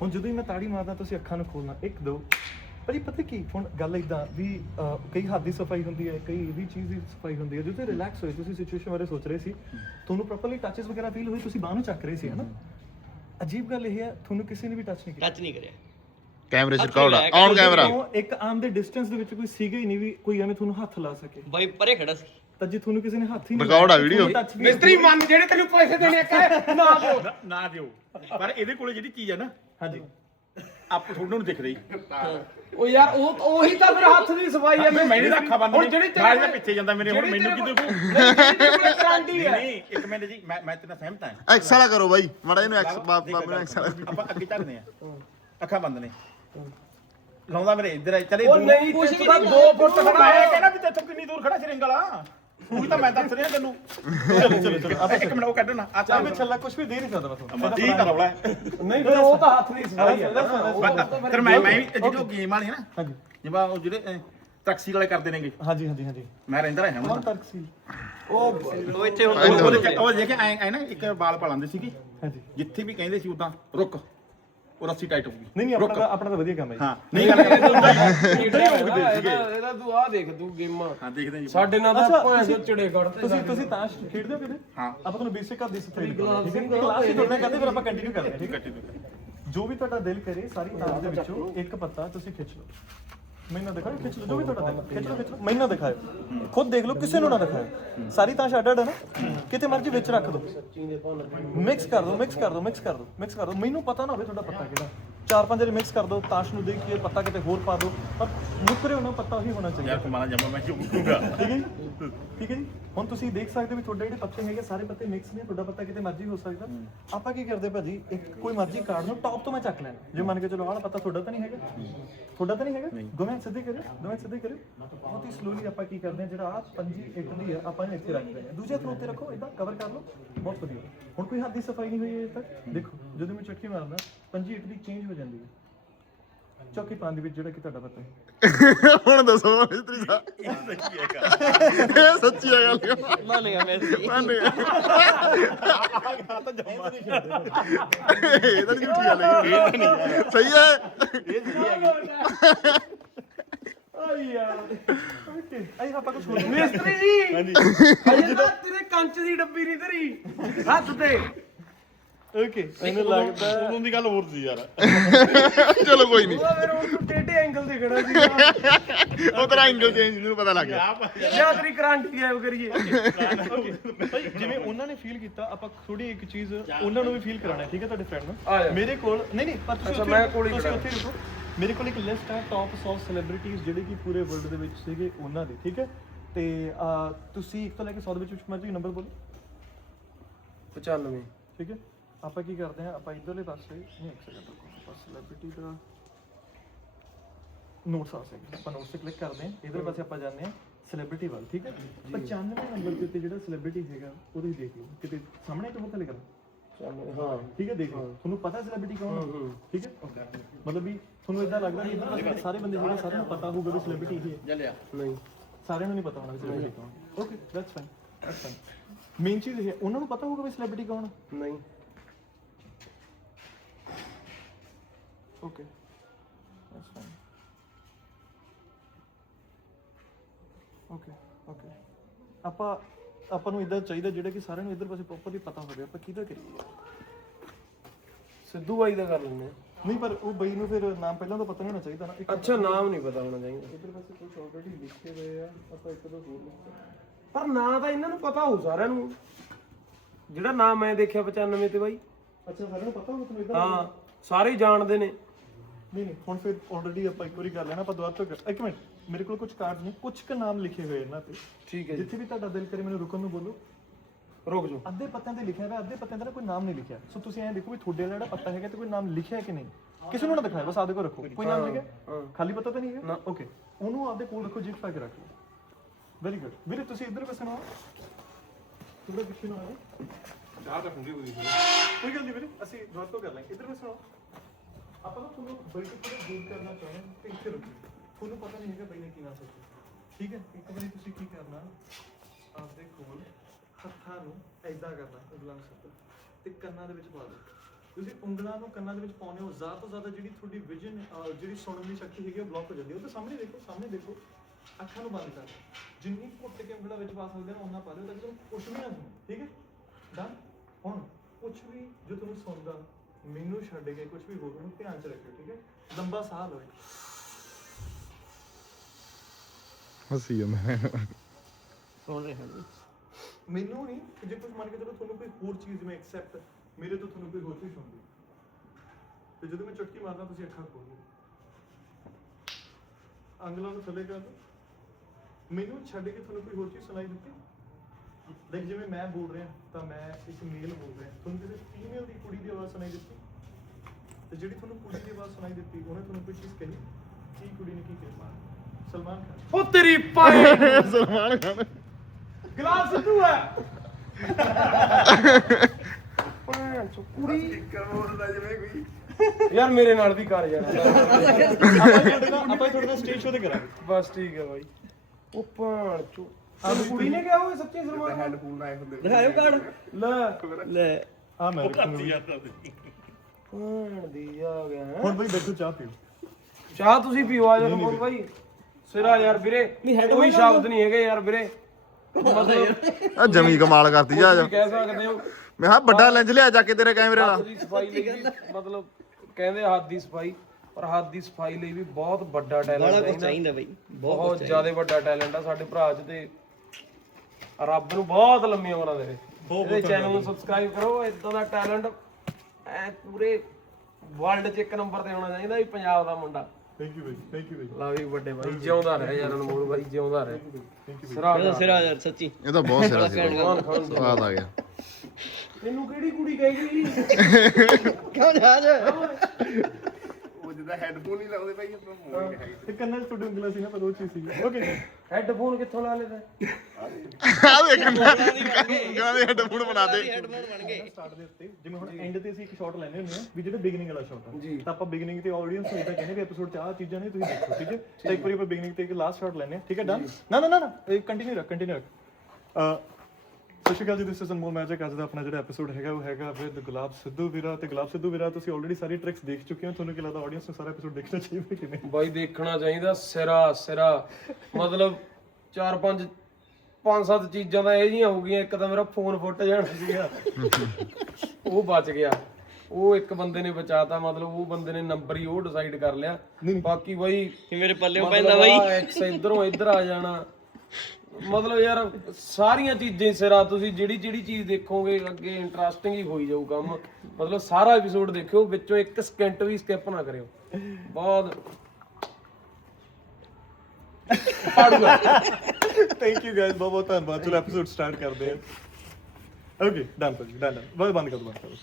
ਹੁਣ ਜਦੋਂ ਹੀ ਮੈਂ ਤਾੜੀ ਮਾਰਦਾ ਤੁਸੀਂ ਅੱਖਾਂ ਨੂੰ ਖੋਲਣਾ ਇੱਕ ਦੋ। ਪਰ ਇਹ ਪਤਾ ਕੀ ਹੁਣ ਗੱਲ ਇਦਾਂ ਵੀ ਅਹ, ਕਈ ਹੱਥ ਦੀ ਸਫ਼ਾਈ ਹੁੰਦੀ ਹੈ ਕਈ ਇਹ ਵੀ ਚੀਜ਼ ਦੀ ਸਫ਼ਾਈ ਹੁੰਦੀ ਹੈ। ਜਦੋਂ ਤੁਸੀਂ ਰਿਲੈਕਸ ਹੋਏ ਤੁਸੀਂ ਸਿਚੁਏਸ਼ਨ ਬਾਰੇ ਸੋਚ ਰਹੇ ਸੀ ਤੁਹਾਨੂੰ ਪ੍ਰੋਪਰਲੀ ਟੱਚਸ ਵਗੈਰਾ ਫੀਲ ਹੋਈ ਤੁਸੀਂ ਬਾਹ ਨੂੰ ਚੱਕ ਰਹੇ ਸੀ ਹਨਾ? ਅਜੀਬ ਗੱਲ ਇਹ ਹੈ ਤੁਹਾਨੂੰ ਕਿਸੇ ਨੇ ਵੀ ਟੱਚ ਨਹੀਂ ਕੀਤਾ ਟੱਚ ਨਹੀਂ ਕਰਿਆ। ਕੈਮਰੇ 'ਚ ਰਿਕਾਰਡ ਆ ਔਨ ਕੈਮਰਾ ਜਦੋਂ ਇੱਕ ਆਮ ਦੇ ਡਿਸਟੈਂਸ ਦੇ ਵਿੱਚ ਕੋਈ ਸੀਗਾ ਹੀ ਨਹੀਂ ਵੀ ਕੋਈ ਐਵੇਂ ਤੁਹਾਨੂੰ ਹੱਥ ਲਾ ਸਕੇ। ਬਾਈ ਪਰੇ ਖੜਾ ਸੀ। ਤਾਂ ਜੇ ਤੁਹਾਨੂੰ ਕਿਸੇ ਨੇ ਹੱਥ ਹੀ ਨਹੀਂ Record ਆ ਲਾਇਆ, video। ਮਿਸਤਰੀ ਮੰਨ ਜਿਹੜੇ ਤੈਨੂੰ ਪੈਸੇ ਦੇਣੇ ਆ ਕਹਿ ਨਾ ਦਿਓ। ਨਾ- ਦਿਓ। ਪਰ ਇਹਦੇ ਕੋਲੇ ਜਿਹੜੀ ਚੀਜ਼ ਹੈ ਨਾ ਹਾਂਜੀ। ਆਪ ਤੁਹਾਨੂੰ ਨੂੰ ਦਿਖ ਰਹੀ। ਉਹ ਯਾਰ ਉਹ ਉਹੀ ਤਾਂ ਫਿਰ ਹੱਥ ਦੀ ਸਫ਼ਾਈ ਆ। ਮੈਨੂੰ ਤਾਂ ਅੱਖਾਂ ਬੰਦ ਹੁਣ ਨੇ ਜਿਹੜੀ ਨਾਲ ਜਿਹੜਾ ਪਿੱਛੇ ਜਾਂਦਾ ਮੇਰੇ ਹੁਣ ਮੈਨੂੰ ਤੇਰੇ ਕੋ ਗਾਰੰਟੀ ਨਹੀਂ ਹੈ ਨਹੀਂ ਇੱਕ ਮਿੰਟ ਜੀ ਮੈਂ ਮੈਂ ਤੇਰੇ ਨਾਲ ਸਹਿਮਤ ਹਾਂ। ਐਕਸ ਵਾਲਾ ਕਰੋ ਬਾਈ ਮਾੜਾ ਇਹਨੂੰ ਐਕਸ ਦੇਖ ਬਾਬਾ ਨੂੰ ਐਕਸ ਵਾਲਾ ਆਪਾਂ ਅੱਗੇ ਚੱਲਦੇ ਆ ਅੱਖਾਂ ਬੰਦ ਨੇ। ਲਾਉਂਦਾ ਮੇਰੇ ਇੱਧਰ ਆ, ਚਲੇ ਉਹ ਦੂਰ। ਨਹੀਂ ਕੁਛ ਤੂੰ ਵੀ ਤਾਂ ਨਹੀਂ 2 ਫੁੱਟ ਖੜਾ ਮੈਂ ਹੈ ਕਹਿੰਦਾ ਵੀ ਤੇਥੋਂ ਕਿੰਨੀ ਦੂਰ ਖੜਾ ਸਿਰਿੰਗ ਵਾਲਾ ਉਹੀ ਤਾਂ ਮੈਂ ਦੱਸ ਰਿਹਾ ਤੈਨੂੰ। ਚਲੋ ਚਲੋ ਚਲੋ ਇੱਕ ਮਿੰਟ ਉਹ ਕੱਢਣਾ ਆ ਚਾਹ ਮੈਂ ਛੱਲਾ ਕੁਝ ਵੀ ਦੇ ਨਹੀਂ ਸਕਦਾ ਮੈਂ ਤੁਹਾਨੂੰ ਠੀਕ ਕਰ ਰੌਲਾ। ਨਹੀਂ ਫਿਰ ਉਹ ਤਾਂ ਹੱਥ ਦੀ ਸਫ਼ਾਈ ਆ। ਫਿਰ ਮੈਂ ਮੈਂ ਵੀ ਜਿਹੜੀ ਉਹ ਗੇਮ ਵਾਲੀ ਹੈ ਨਾ ਹਾਂਜੀ। ਜਿਵੇਂ ਉਹ ਜਿਹੜੇ ਟੈਕਸੀ ਵਾਲੇ ਕਰਦੇ ਨੇਗੇ। ਹਾਂਜੀ ਹਾਂਜੀ ਹਾਂਜੀ। ਮੈਂ ਰਹਿੰਦਾ ਰਿਹਾ ਕੌਣ ਹਾਂ ਤਰਕ ਸੀ ਉਹ ਉਹ ਇੱਥੇ ਹੁਣ ਉਹ ਜੇ ਕਿ ਐ ਐ ਨਾ ਇੱਕ ਬਾਲ ਪਾ ਲਾਂਦੇ ਸੀਗੇ। ਹਾਂਜੀ। ਜਿੱਥੇ ਵੀ ਕਹਿੰਦੇ ਸੀ ਉਦਾਂ ਰੁਕ। ਉਹ ਰੱਸੀ ਟਾਈਟ ਹੋ ਗਈ ਨਹੀਂ ਨਹੀਂ ਆਪਣਾ। ਤਾਂ ਆਪਣਾ ਤਾਂ ਵਧੀਆ ਕੰਮ ਹੈ ਜੀ ਹਾਂ ਨਹੀਂ ਗੱਲ ਇਹਦਾ ਇਹਦਾ ਤੂੰ ਆ ਦੇਖ ਤੂੰ ਗੇਮਾਂ ਹਾਂ ਦੇਖਦੇ ਜੀ ਸਾਡੇ ਨਾਲ ਤਾਂ ਭਾਵੇਂ ਤੁਸੀਂ- ਚਿੜੇ ਕੱਢਦੇ ਤੁਸੀਂ ਤੁਸੀਂ ਤਾਸ਼ ਖੇਡਦੇ ਹੋ ਕਿਤੇ ਹਾਂ। ਆਪਾਂ ਤੁਹਾਨੂੰ ਬੇਸਿਕ ਘਰ ਦੀ ਸਿਖਾਈ ਕਲਾਸ ਠੀਕ ਹੈ ਸਿੰਘ ਕਲਾਸ ਹੀ ਤੁਹਾਡੇ ਕਰਦੇ ਫਿਰ ਆਪਾਂ ਕੰਟੀਨਿਊ ਕਰਦੇ ਹਾਂ ਠੀਕ ਹੈ ਕੱਟੀ ਦੋ ਜੋ ਵੀ ਤੁਹਾਡਾ ਦਿਲ ਕਰੇ ਸਾਰੀ ਤਾਸ਼ ਦੇ ਵਿੱਚੋਂ ਇੱਕ ਪੱਤਾ ਤੁਸੀਂ ਖਿੱਚ ਲਓ ਮੈਨੂੰ ਦਿਖਾਓ ਖਿੱਚ ਲਓ, ਜੋ ਵੀ ਤੁਹਾਡਾ ਦਿਲ ਖਿੱਚ ਲਓ ਖਿੱਚ ਲਓ। ਮੈਨੂੰ ਦਿਖਾਓ। ਖੁਦ ਦੇਖ ਲਓ, ਕਿਸੇ ਨੂੰ ਨਾ ਦਿਖਾਓ। ਸਾਰੀ ਤਾਂ ਅੱਡ ਅੱਡ ਹੈ ਨਾ। ਕਿਤੇ ਮਰਜ਼ੀ ਵਿੱਚ ਰੱਖ ਦਿਓ ਮਿਕਸ ਕਰ ਦਿਓ ਮਿਕਸ ਕਰ ਦਿਓ ਮਿਕਸ ਕਰ ਦਿਓ ਮਿਕਸ ਕਰ ਦਿਓ ਮੈਨੂੰ ਪਤਾ ਨਾ ਹੋਵੇ ਤੁਹਾਡਾ ਪੱਤਾ ਕਿਹੜਾ। ਚਾਰ ਪੰਜ ਵਾਰੀ ਮਿਕਸ ਕਰ ਦਿਓ ਤਾਸ਼ ਨੂੰ ਦੇਖ ਕੇ ਪੱਤਾ ਕਿਤੇ ਹੋਰ ਪਾ ਦਿਓ ਪਰ ਮੁਕਰੇ ਨਾ ਪੱਤਾ ਉਹੀ ਹੋਣਾ ਚਾਹੀਦਾ। ਯਾਰ ਕਮਾਲਾ ਜਮਾ ਮੈਂ ਚੁੱਕੂਗਾ ਠੀਕ ਹੈ ਜੀ? ਠੀਕ ਹੈ ਜੀ? ਹੁਣ ਤੁਸੀਂ ਦੇਖ ਸਕਦੇ ਹੋ ਵੀ ਤੁਹਾਡੇ ਜਿਹੜੇ ਪੱਤੇ ਹੈਗੇ ਸਾਰੇ ਪੱਤੇ ਮਿਕਸ ਨੇ ਤੁਹਾਡਾ ਪੱਤਾ ਕਿਤੇ ਮਰਜ਼ੀ ਹੋ ਸਕਦਾ। ਆਪਾਂ ਕੀ ਕਰਦੇ ਭਾਜੀ? ਇੱਕ ਕੋਈ ਮਰਜ਼ੀ ਕਾਰਡ ਨੂੰ ਟੌਪ ਤੋਂ ਮੈਂ ਚੱਕ ਲੈਣਾ। ਜੇ ਮੰਨ ਕੇ ਚਲੋ ਆਹ ਪੱਤਾ ਤੁਹਾਡਾ ਤਾਂ ਨਹੀਂ ਹੈਗਾ। ਤੁਹਾਡਾ ਤਾਂ ਨਹੀਂ ਹੈਗਾ? ਦੋਵੇਂ ਸਿੱਧੇ ਕਰਿਓ ਦੋਵੇਂ ਸਿੱਧੇ ਕਰਿਓ। ਬਹੁਤ ਹੀ ਸਲੋਲੀ ਆਪਾਂ ਕੀ ਕਰਦੇ ਹਾਂ ਜਿਹੜਾ ਆਹ ਪੰਜੀ ਇੱਟ ਦੀ ਆ ਆਪਾਂ ਇਹਨੂੰ ਇੱਥੇ ਰੱਖ ਦਿੰਦੇ ਹਾਂ। ਦੂਜੇ ਥਰੋ ਤੇ ਰੱਖੋ ਇਦਾਂ ਕਵਰ ਕਰ ਲਓ। ਬਹੁਤ ਵਧੀਆ। ਹੁਣ ਕੋਈ ਹੱਥ ਦੀ ਸਫ਼ਾਈ ਨਹੀਂ ਹੋਈ ਅਜੇ ਤੱਕ। ਦੇਖੋ ਜਦੋਂ ਮੈਂ ਚਟਕੀ ਮਾਰਦਾ ਪੰਜੀ ਇੱਟ ਦੀ ਚੇਂਜ ਹੋ ਜਾਂਦੀ ਹੈ। ਚੌਕੀ ਪਾਣ ਦੇ ਵਿੱਚ ਜਿਹੜਾ ਕਿ ਤੁਹਾਡਾ ਪਤਾ ਹੈ। ਹੁਣ ਦੱਸੋ ਮਿਸਤਰੀ ਸਾਹਿਬ। ਇਹ ਸਹੀ ਹੈਗਾ ਇਹ ਸੱਚੀ ਹੈ ਗੱਲ। ਮੰਨ ਗਿਆ ਮੈਂ ਮੰਨ ਗਿਆ। ਇਹ ਤਾਂ ਨਹੀਂ ਝੂਠੀ ਗੱਲ ਹੈ। ਸਹੀ ਹੈ। ਆਈ ਯਾਰ। ਓਕੇ। ਆਈ ਆਪਾਂ ਕੁਝ ਹੋਰ। ਮਿਸਤਰੀ ਜੀ। ਹਾਂਜੀ। ਤੇਰੇ ਕੰਚ ਦੀ ਡੱਬੀ ਨਹੀਂ ਧਰੀ। ਹੱਥ ਤੇ। ਓਕੇ ਮੈਨੂੰ ਲੱਗਦਾ ਉਦੋਂ ਦੀ ਗੱਲ ਹੋਰ ਸੀ ਯਾਰ। ਚਲੋ ਕੋਈ ਨਹੀਂ। ਉਹਦਾ ਫਿਰ ਹੁਣ ਤੂੰ ਟੇਢੇ ਐਂਗਲ ਤੇ ਖੜਾ ਸੀ? ਉਹ ਤੇਰਾ ਐਂਗਲ ਚੇਂਜ ਨੂੰ ਪਤਾ ਲੱਗ ਗਿਆ। ਜਾਂ ਤੇਰੀ ਕਰੰਟ ਗਾਇਬ ਕਰੀਏ। ਭਾਈ ਜਿਵੇਂ ਉਹਨਾਂ ਨੇ ਫੀਲ ਕੀਤਾ ਆਪਾਂ ਥੋੜੀ ਇੱਕ ਚੀਜ਼ ਉਹਨਾਂ ਨੂੰ ਵੀ ਫੀਲ ਕਰਾਣਾ ਠੀਕ ਹੈ ਤੁਹਾਡੇ ਫਰੈਂਡ ਆ ਜਾ। ਨੂੰ ਮੇਰੇ ਕੋਲ ਨਹੀਂ ਨਹੀਂ ਪਰ ਤੁਸੀਂ ਅੱਛਾ, ਉੱਥੇ ਮੈਂ ਕੋਲ ਹੀ ਤੁਸੀਂ ਖੜਾ। ਉੱਥੇ ਰੁਕੋ। ਮੇਰੇ ਕੋਲ ਇੱਕ ਲਿਸਟ ਹੈ ਟੌਪ 100 ਸੈਲੀਬ੍ਰਿਟੀਜ਼ ਜਿਹੜੇ ਕਿ ਪੂਰੇ ਵਰਲਡ ਦੇ ਵਿੱਚ ਸੀਗੇ ਉਹਨਾਂ ਦੀ ਠੀਕ ਹੈ? ਤੇ ਅਹ, ਤੁਸੀਂ ਇੱਕ ਤੋਂ ਲੈ ਕੇ 100 ਦੇ ਵਿੱਚ ਵਿੱਚ ਮੈਂ ਤੁਸੀਂ ਨੰਬਰ ਬੋਲੋ। 95 ਠੀਕ ਹੈ? ਆਪਾਂ ਕੀ ਕਰਦੇ ਹਾਂ ਆਪਾਂ ਇਧਰਲੇ ਪਾਸੇ ਨਹੀਂ ਇੱਕ ਸੈਕਿੰਡ ਰੁਕੋ ਆਪਾਂ ਸੈਲੀਬ੍ਰਿਟੀ ਦਾ ਨੋਟਸ ਆ ਸਕਦੇ ਆਪਾਂ ਨੋਟਸ ਤੇ ਕਲਿੱਕ ਕਰਦੇ ਹਾਂ ਇਧਰ ਪਾਸੇ ਆਪਾਂ ਜਾਂਦੇ ਹਾਂ ਸੈਲੀਬ੍ਰਿਟੀ ਵੱਲ ਠੀਕ ਹੈ? 95 ਨੰਬਰ ਦੇ ਉੱਤੇ ਜਿਹੜਾ ਸੈਲੀਬ੍ਰਿਟੀ ਹੈਗਾ ਉਹਦੇ ਦੇਖ ਲਓ ਕਿਤੇ ਸਾਹਮਣੇ ਤੋਂ ਥੱਲੇ ਕਰੋ ਹਾਂ। ਠੀਕ ਹੈ ਦੇਖ ਤੁਹਾਨੂੰ ਪਤਾ ਸੈਲੀਬ੍ਰਿਟੀ ਕੌਣ ਹੂੰ, ਠੀਕ ਹੈ? ਮਤਲਬ ਵੀ ਤੁਹਾਨੂੰ ਇਦਾਂ ਲੱਗਦਾ ਕਿ ਇੱਧਰ ਪਾਸੇ ਸਾਰੇ ਬੰਦੇ ਜਿਹੜੇ ਸਾਰਿਆਂ ਨੂੰ ਪਤਾ ਹੋਊਗਾ ਵੀ ਸੈਲੀਬ੍ਰਿਟੀ ਇਹ ਹੈ। ਨਹੀਂ। ਸਾਰਿਆਂ ਨੂੰ ਨਹੀਂ ਪਤਾ ਹੋਣਾ ਵੀ ਸੈਲੀਬ੍ਰਿਟੀ ਕੌਣ। ਹੈ okay that's fine that's fine main ਚੀਜ਼ ਇਹ ਹੈ ਉਹਨਾਂ ਨੂੰ ਪਤਾ ਹੋਊਗਾ ਵੀ ਸੈਲੀਬ੍ਰਿਟੀ ਕੌਣ ਹੈ? ਨਹੀਂ। ਆਪਾਂ ਆਪਾਂ ਨੂੰ ਇਦਾਂ ਚਾਹੀਦਾ ਜਿਹੜਾ ਕਿ ਸਾਰਿਆਂ ਨੂੰ ਇਧਰ ਪਾਸੇ ਪ੍ਰੋਪਰਲੀ ਪਤਾ ਹੋਵੇ। ਆਪਾਂ ਕਿਹਦਾ ਕਰੀਏ? ਸਿੱਧੂ ਬਾਈ ਦਾ ਕਰ ਲੈਂਦੇ। ਨਹੀਂ ਪਰ ਉਹ ਬਈ ਨੂੰ ਫਿਰ ਨਾਮ ਪਹਿਲਾਂ ਤਾਂ ਪਤਾ ਨਹੀਂ ਹੋਣਾ ਚਾਹੀਦਾ ਨਾ। ਇੱਕ ਅੱਛਾ ਨਾਮ ਨਹੀਂ ਪਤਾ ਹੋਣਾ ਚਾਹੀਦਾ। ਇਧਰ ਪਾਸੇ ਕੁਝ ਆਲਰੇਡੀ ਲਿਖੇ ਹੋਏ ਆ। ਆਪਾਂ ਇੱਕ ਦੋ ਹੋਰ ਲਿਖਦੇ ਹਾਂ। ਪਰ ਨਾਂ ਤਾਂ ਇਹਨਾਂ ਨੂੰ ਪਤਾ ਹੋਊ ਸਾਰਿਆਂ ਨੂੰ। ਜਿਹੜਾ ਨਾਮ ਮੈਂ ਦੇਖਿਆ 95 ਤੇ ਬਾਈ। ਅੱਛਾ ਸਾਰਿਆਂ ਨੂੰ ਪਤਾ ਹੋਊ ਤੁਹਾਨੂੰ ਇਦਾਂ ਹਾਂ ਸਾਰੇ ਹੀ ਜਾਣਦੇ ਨੇ। ਨਹੀਂ ਨਹੀਂ ਹੁਣ ਫਿਰ ਆਲਰੇਡੀ ਆਪਾਂ ਇੱਕ ਵਾਰੀ ਕਰ ਲੈਣਾ ਆਪਾਂ ਦੁਬਾਰਾ ਤੋਂ ਕਰ ਇੱਕ ਮਿੰਟ ਮੇਰੇ ਕੋਲ ਕੁਝ ਕਾਰਡ ਨੇ ਕੁਝ ਕ ਨਾਮ ਲਿਖੇ ਹੋਏ ਇਹਨਾਂ ਤੇ। ਠੀਕ ਹੈ ਜੀ। ਜਿੱਥੇ ਵੀ ਤੁਹਾਡਾ ਦਿਲ ਕਰੇ ਮੈਨੂੰ ਰੁਕਣ ਨੂੰ ਬੋਲੋ। ਰੁਕ ਜਾਓ। ਅੱਧੇ ਪੱਤਿਆਂ ਤੇ ਲਿਖਿਆ ਹੋਇਆ ਅੱਧੇ ਪੱਤਿਆਂ ਤੇ ਨਾ ਕੋਈ ਨਾਮ ਨਹੀਂ ਲਿਖਿਆ। ਸੋ ਤੁਸੀਂ ਐਂ ਦੇਖੋ ਵੀ ਤੁਹਾਡੇ ਵਾਲਾ ਜਿਹੜਾ ਪੱਤਾ ਹੈਗਾ ਤੇ ਕੋਈ ਨਾਮ ਲਿਖਿਆ ਕਿ ਨਹੀਂ? ਕਿਸੇ ਨੂੰ ਨਾ ਦਿਖਾਇਆ ਬਸ ਆਪਦੇ ਕੋਲ ਰੱਖੋ। ਕੋਈ ਨਾਮ ਲਿਖਿਆ? ਹਾਂ। ਖਾਲੀ ਪੱਤਾ ਤਾਂ ਨਹੀਂ ਹੈਗਾ? ਨਾ। ਓਕੇ ਉਹਨੂੰ ਆਪਦੇ ਕੋਲ ਰੱਖੋ ਜਿੱਟ ਪਾ ਕੇ ਰੱਖ ਲਓ। ਵੈਰੀ ਗੁੱਡ ਵੀਰੇ ਤੁਸੀਂ ਇੱਧਰ ਨੂੰ ਆਓ ਥੋੜਾ ਪਿੱਛੇ ਨੂੰ ਆਓ। ਚਾਹ ਤਾਂ ਹੁੰਦੀ ਹੋਈ ਕੋਈ ਗੱਲ ਨਹੀਂ ਵੀਰੇ ਅਸੀਂ ਦੁਬਾਰਾ ਤੋਂ ਕਰ ਲਾਂਗੇ। ਇੱਧਰ ਆਓ ਆਪਾਂ ਨਾ ਤੁਹਾਨੂੰ ਬਿਲਕੁਲ ਥੋੜਾ ਦੂਰ ਕਰਨਾ ਚਾਹੁੰਦੇ ਹਾਂ, ਤੇ ਇੱਥੇ ਰੁਕੋ। ਤੁਹਾਨੂੰ ਪਤਾ ਨਹੀਂ ਹੈਗਾ ਬਈ ਨੇ ਕੀ ਠੀਕ ਹੈ? ਇੱਕ ਵਾਰੀ ਤੁਸੀਂ ਕੀ ਕਰਨਾ? ਆਪਦੇ ਕੋਲ ਹੱਥਾਂ ਨੂੰ ਐਦਾਂ ਕਰਨਾ, ਉਂਗਲਾਂ ਨੂੰ ਸੱਤ ਤੇ ਕੰਨਾਂ ਦੇ ਵਿੱਚ ਪਾ ਦਿਓ। ਤੁਸੀਂ ਉਂਗਲਾਂ ਨੂੰ ਕੰਨਾਂ ਦੇ ਵਿੱਚ ਪਾਉਂਦੇ ਹੋ, ਜ਼ਿਆਦਾ ਤੋਂ ਜ਼ਿਆਦਾ ਜਿਹੜੀ ਤੁਹਾਡੀ ਵਿਜ਼ਨ ਜਿਹੜੀ ਸੁਣਨ ਦੀ ਸ਼ਕਤੀ ਹੈਗੀ ਉਹ ਬਲੌਕ ਹੋ ਜਾਂਦੀ ਹੈ। ਉਹ ਤਾਂ ਸਾਹਮਣੇ ਦੇਖੋ ਸਾਹਮਣੇ ਦੇਖੋ। ਅੱਖਾਂ ਨੂੰ ਬੰਦ ਕਰ ਜਿੰਨੀ ਘੁੱਟ ਕੇ ਉਂਗਲਾਂ ਵਿੱਚ ਪਾ ਸਕਦੇ ਹੋ ਉਹਨਾਂ ਪਾ ਦਿਓ, ਤਾਂ ਕਿ ਤੁਹਾਨੂੰ ਕੁਛ ਵੀ ਨਾ ਸੁਣੇ। ਠੀਕ ਹੈ? ਡਨ ਹੁਣ ਕੁਛ ਵੀ ਜੋ ਤੁਹਾਨੂੰ ਸੁਣਦਾ ਮੈਨੂੰ ਛੱਡ ਕੇ ਕੁਛ ਵੀ ਹੋਰ ਉਹਨੂੰ ਧਿਆਨ ਚ ਰੱਖਿਓ ਠੀਕ ਹੈ ਲੰਬਾ ਸਾਹ ਲਓ ਹੱਸੀ ਜਾਂਦਾ ਸੁਣ ਰਿਹਾ ਜੀ ਮੈਨੂੰ ਨਹੀਂ ਕਿ ਜੇ ਕੁਝ ਮੰਨ ਕੇ ਚਲੋ ਤੁਹਾਨੂੰ ਕੋਈ ਹੋਰ ਚੀਜ਼ ਮੈਂ ਐਕਸੈਪਟ ਮੇਰੇ ਤੋਂ ਤੁਹਾਨੂੰ ਕੋਈ ਹੋਰ ਚੀਜ਼ ਸੁਣਦੀ ਤੇ ਜਦੋਂ ਮੈਂ ਚੁਟਕੀ ਮਾਰਦਾ ਤੁਸੀਂ ਅੱਖਾਂ ਖੋਲੋ ਅੰਗਲਾਂ ਨੂੰ ਥੱਲੇ ਕਰ ਦਿਓ ਮੈਨੂੰ ਛੱਡ ਕੇ ਤੁਹਾਨੂੰ ਕੋਈ ਹੋਰ ਚੀਜ਼ ਸੁਣਾਈ ਦਿੱਤੀ ਦੇਖ ਜਿਵੇਂ ਮੈਂ ਬੋਲ ਰਿਹਾ ਤਾਂ ਮੈਂ ਇੱਕ ਮੇਲ ਬੋਲ ਰਿਹਾ। ਤੁਹਾਨੂੰ ਕਿਸੇ ਫੀਮੇਲ ਦੀ ਕੁੜੀ ਦੀ ਆਵਾਜ਼ ਸੁਣਾਈ ਦਿੱਤੀ? ਤੇ ਜਿਹੜੀ ਤੁਹਾਨੂੰ ਕੁੜੀ ਦੀ ਆਵਾਜ਼ ਸੁਣਾਈ ਦਿੱਤੀ ਉਹਨੇ ਤੁਹਾਨੂੰ ਕੋਈ ਚੀਜ਼ ਕਹੀ? ਕੀ ਕੁੜੀ ਨੇ ਕੀ ਕਿਹਾ? ਸਲਮਾਨ ਖਾਨ। ਉਹ ਤੇਰੀ ਪਾਈ ਸਲਮਾਨ ਖਾਨ। ਗਲਾਸ ਸਿੱਧੂ ਹੈ! ਭੈਣ ਚੋ ਕੁੜੀ ਯਾਰ ਮੇਰੇ ਨਾਲ ਵੀ ਕਰ ਯਾਰ। ਆਪਾਂ ਤੁਹਾਡੇ ਨਾਲ ਆਪਾਂ ਤੁਹਾਡੇ ਨਾਲ ਸਟੇਜ ਸ਼ੋਅ ਤੇ ਕਰਾਂਗੇ। ਬਸ ਠੀਕ ਹੈ ਬਾਈ। ਉਹ ਭੈਣ ਚੋ ਆਹ ਕੁੜੀ ਨੇ ਕਿਹਾ ਹੋਏ ਸੱਚੀ ਸਲਮਾਨ ਹੈਡਫੋਨ ਲਾਏ ਹੁੰਦੇ ਦਿਖਾਇਓ ਕਾਰਡ ਲੈ। ਲੈ। ਆ ਮੈਂ ਰੱਖੂੰਗਾ ਭੈਣ ਦੀ ਆ ਗਿਆ ਹੈਂ। ਹੁਣ ਬਈ ਬੈਠੋ ਚਾਹ ਪੀਓ। ਚਾਹ ਤੁਸੀਂ ਪੀਓ ਆ ਜਾਓ ਬੋਲ ਬਾਈ ਸਿਰਾ ਯਾਰ ਵੀਰੇ ਕੋਈ ਸ਼ਬਦ ਨਹੀਂ ਹੈਗੇ ਯਾਰ ਵੀਰੇ। ਮਤਲਬ ਆ ਜਮੀ ਕਮਾਲ ਕਰਤੀ ਜਾ ਜਾ ਤੁਸੀਂ ਕਹਿ ਸਕਦੇ ਹੋ। ਮੈਂ ਹਾਂ ਵੱਡਾ ਲੈਂਜ ਲਿਆ ਜਾ ਕੇ ਤੇਰੇ ਕੈਮਰੇ ਹੱਥ ਨਾਲ ਦੀ ਸਫ਼ਾਈ ਲਈ ਵੀ ਮਤਲਬ ਕਹਿੰਦੇ ਹੱਥ ਦੀ ਸਫ਼ਾਈ ਪਰ ਹੱਥ ਦੀ ਸਫ਼ਾਈ ਲਈ ਵੀ ਬਹੁਤ ਵੱਡਾ ਬੜਾ ਟੈਲੈਂਟ ਕੁਝ ਚਾਹੀਦਾ ਬਈ ਬਹੁਤ ਬਹੁਤ ਜ਼ਿਆਦਾ ਵੱਡਾ ਟੈਲੈਂਟ ਆ ਸਾਡੇ ਭਰਾ ਚ ਤੇ ਰੱਬ ਨੂੰ ਬਹੁਤ ਲੰਮੀ ਉਮਰਾਂ ਦੇਵੇ ਇਹਦੇ ਚੈਨਲ ਨੂੰ ਸਬਸਕ੍ਰਾਈਬ ਕਰੋ ਇਦਾਂ ਦਾ ਟੈਲੈਂਟ ਐ ਪੂਰੇ ਵਰਲਡ 'ਚ ਇੱਕ ਨੰਬਰ ਤੇ ਹੋਣਾ ਚਾਹੀਦਾ ਵੀ ਪੰਜਾਬ ਦਾ ਮੁੰਡਾ। ਥੈਂਕ ਯੂ ਬਈ ਥੈਂਕ ਯੂ ਬਈ। ਲਾ ਵੀ ਵੱਡੇ ਬਾਈ ਜਿਉਂਦਾ ਰਹੇ ਯਾਰ ਅਨਮੋਲ ਬਾਈ। ਜਿਉਂਦਾ ਰਹੇ। ਥੈਂਕ ਯੂ ਸਿਰਾ ਇਹਦਾ ਸਿਰਾ ਯਾਰ ਸੱਚੀ। ਇਹ ਤਾਂ ਬਹੁਤ ਸਿਰਾ ਸੀ। ਸਲਮਾਨ ਖਾਨ ਦਾ। ਸਵਾਦ ਆ ਗਿਆ। ਤੈਨੂੰ ਕਿਹੜੀ ਕੁੜੀ ਕਹੀ ਗਈ ਕਿਉਂ ਜਹਾਜ਼ ਤੇ ਕੰਨਾਂ 'ਚ ਤੁਹਾਡੀ ਉਂਗਲਾਂ ਸੀ ਨਾ ਪਰ ਉਹ ਚੀਜ਼ ਸੀ ਓਕੇ ਹੈੱਡਫੋਨ ਕਿੱਥੋਂ ਲਾ ਲੈਦਾ ਆ ਦੇਖ ਗਾਂ ਦੇ ਹੈਡਫੋਨ ਬਣਾ ਦੇ। ਹੈਡਫੋਨ ਬਣ ਗਏ। ਸਟਾਰਟ ਦੇ ਉੱਤੇ ਜਿਵੇਂ ਹੁਣ ਐਂਡ ਤੇ ਅਸੀਂ ਇੱਕ ਸ਼ਾਟ ਲੈਣੇ ਹੁੰਦੇ ਆ ਵੀ ਜਿਹੜਾ ਬਿਗਨਿੰਗ ਵਾਲਾ ਸ਼ਾਟ ਆ। ਤਾਂ ਆਪਾਂ ਬਿਗਨਿੰਗ ਤੇ ਆਡੀਅנס ਨੂੰ ਇਦਾਂ ਕਹਿੰਦੇ ਵੀ ਐਪੀਸੋਡ ਚ ਆਹ ਚੀਜ਼ਾਂ ਨੇ ਤੁਸੀਂ ਦੇਖੋ ਠੀਕ ਹੈ? ਤਾਂ ਇੱਕ ਵਾਰੀ ਆਪਾਂ ਬਿਗਨਿੰਗ ਤੇ ਇੱਕ ਲਾਸਟ ਸ਼ਾਟ ਲੈਣੇ ਆ ਠੀਕ ਹੈ? ਡਨ ਨਾ ਨਾ ਨਾ ਨਾ ਇਹ ਕੰਟੀਨਿਊ ਰੱਖ ਕੰਟੀਨਿਊ ਰੱਖ। ਅ ਸਤਿ ਸ਼੍ਰੀ ਅਕਾਲ ਜੀ ਦਿਸ ਇਜ਼ ਅਨਮੋਲ ਮੈਜਿਕ। ਅੱਜ ਦਾ ਆਪਣਾ ਜਿਹੜਾ ਐਪੀਸੋਡ ਹੈਗਾ ਉਹ ਹੈਗਾ ਵਿਦ ਗੁਲਾਬ ਸਿੱਧੂ ਵੀਰਾ। ਤੇ ਗੁਲਾਬ ਸਿੱਧੂ ਵੀਰਾ ਤੁਸੀਂ ਆਲਰੇਡੀ ਸਾਰੀ ਟ੍ਰਿਕਸ ਦੇਖ ਚੁੱਕੇ ਹੋ। ਤੁਹਾਨੂੰ ਕੀ ਲੱਗਦਾ ਆਡੀਅנס ਨੂੰ ਸਾਰਾ ਐਪੀਸੋਡ ਦੇਖਣਾ ਚਾਹੀਦਾ ਕਿ ਨਹੀਂ? ਬਾਈ ਦੇਖਣਾ ਚਾਹੀਦਾ। ਸਿਰਾ ਸਿਰਾ। ਮਤਲਬ ਚਾਰ ਪੰਜ ਪੰਜ ਸੱਤ ਚੀਜ਼ਾਂ ਤਾਂ ਇਹ ਜੀਆਂ ਹੋ ਗਈਆਂ। ਇੱਕ ਤਾਂ ਮੇਰਾ ਫੋਨ ਫੁੱਟ ਜਾਣਾ ਸੀਗਾ। ਉਹ ਬਚ ਗਿਆ। ਉਹ ਇੱਕ ਬੰਦੇ ਨੇ ਬਚਾਤਾ। ਮਤਲਬ ਉਹ ਬੰਦੇ ਨੇ ਨੰਬਰ ਹੀ ਉਹ ਡਿਸਾਈਡ ਕਰ ਲਿਆ। ਬਾਕੀ ਬਾਈ ਕਿ ਮੇਰੇ ਪੱਲੇ ਪੈਂਦਾ ਬਾਈ। ਐਕਸ ਇਧਰੋਂ ਇੱਧਰ ਆ ਜਾਣਾ। ਮਤਲਬ ਯਾਰ ਸਾਰੀਆਂ ਚੀਜ਼ਾਂ ਹੀ ਸਿਰਾ ਤੁਸੀਂ ਜਿਹੜੀ ਜਿਹੜੀ ਚੀਜ਼ ਦੇਖੋਗੇ ਅੱਗੇ ਇੰਟਰਸਟਿੰਗ ਹੀ ਹੋਈ ਜਾਊ ਕੰਮ ਮਤਲਬ ਸਾਰਾ ਐਪੀਸੋਡ ਦੇਖਿਓ ਵਿੱਚੋਂ ਇੱਕ ਸਕਿੰਟ ਵੀ ਸਕਿਪ ਨਾ ਕਰਿਓ ਬਹੁਤ ਪਾੜੂਗਾ ਥੈਂਕ ਯੂ ਗਾਇਸ ਬਹੁਤ ਬਹੁਤ ਧੰਨਵਾਦ ਚਲੋ ਐਪੀਸੋਡ ਸਟਾਰਟ ਕਰਦੇ ਹਾਂ ਓਕੇ ਡਨ ਜੀ ਡਨ ਡਨ ਬੰਦ ਕਰ ਦੋ ਬੰਦ ਕਰ ਦਿਓ।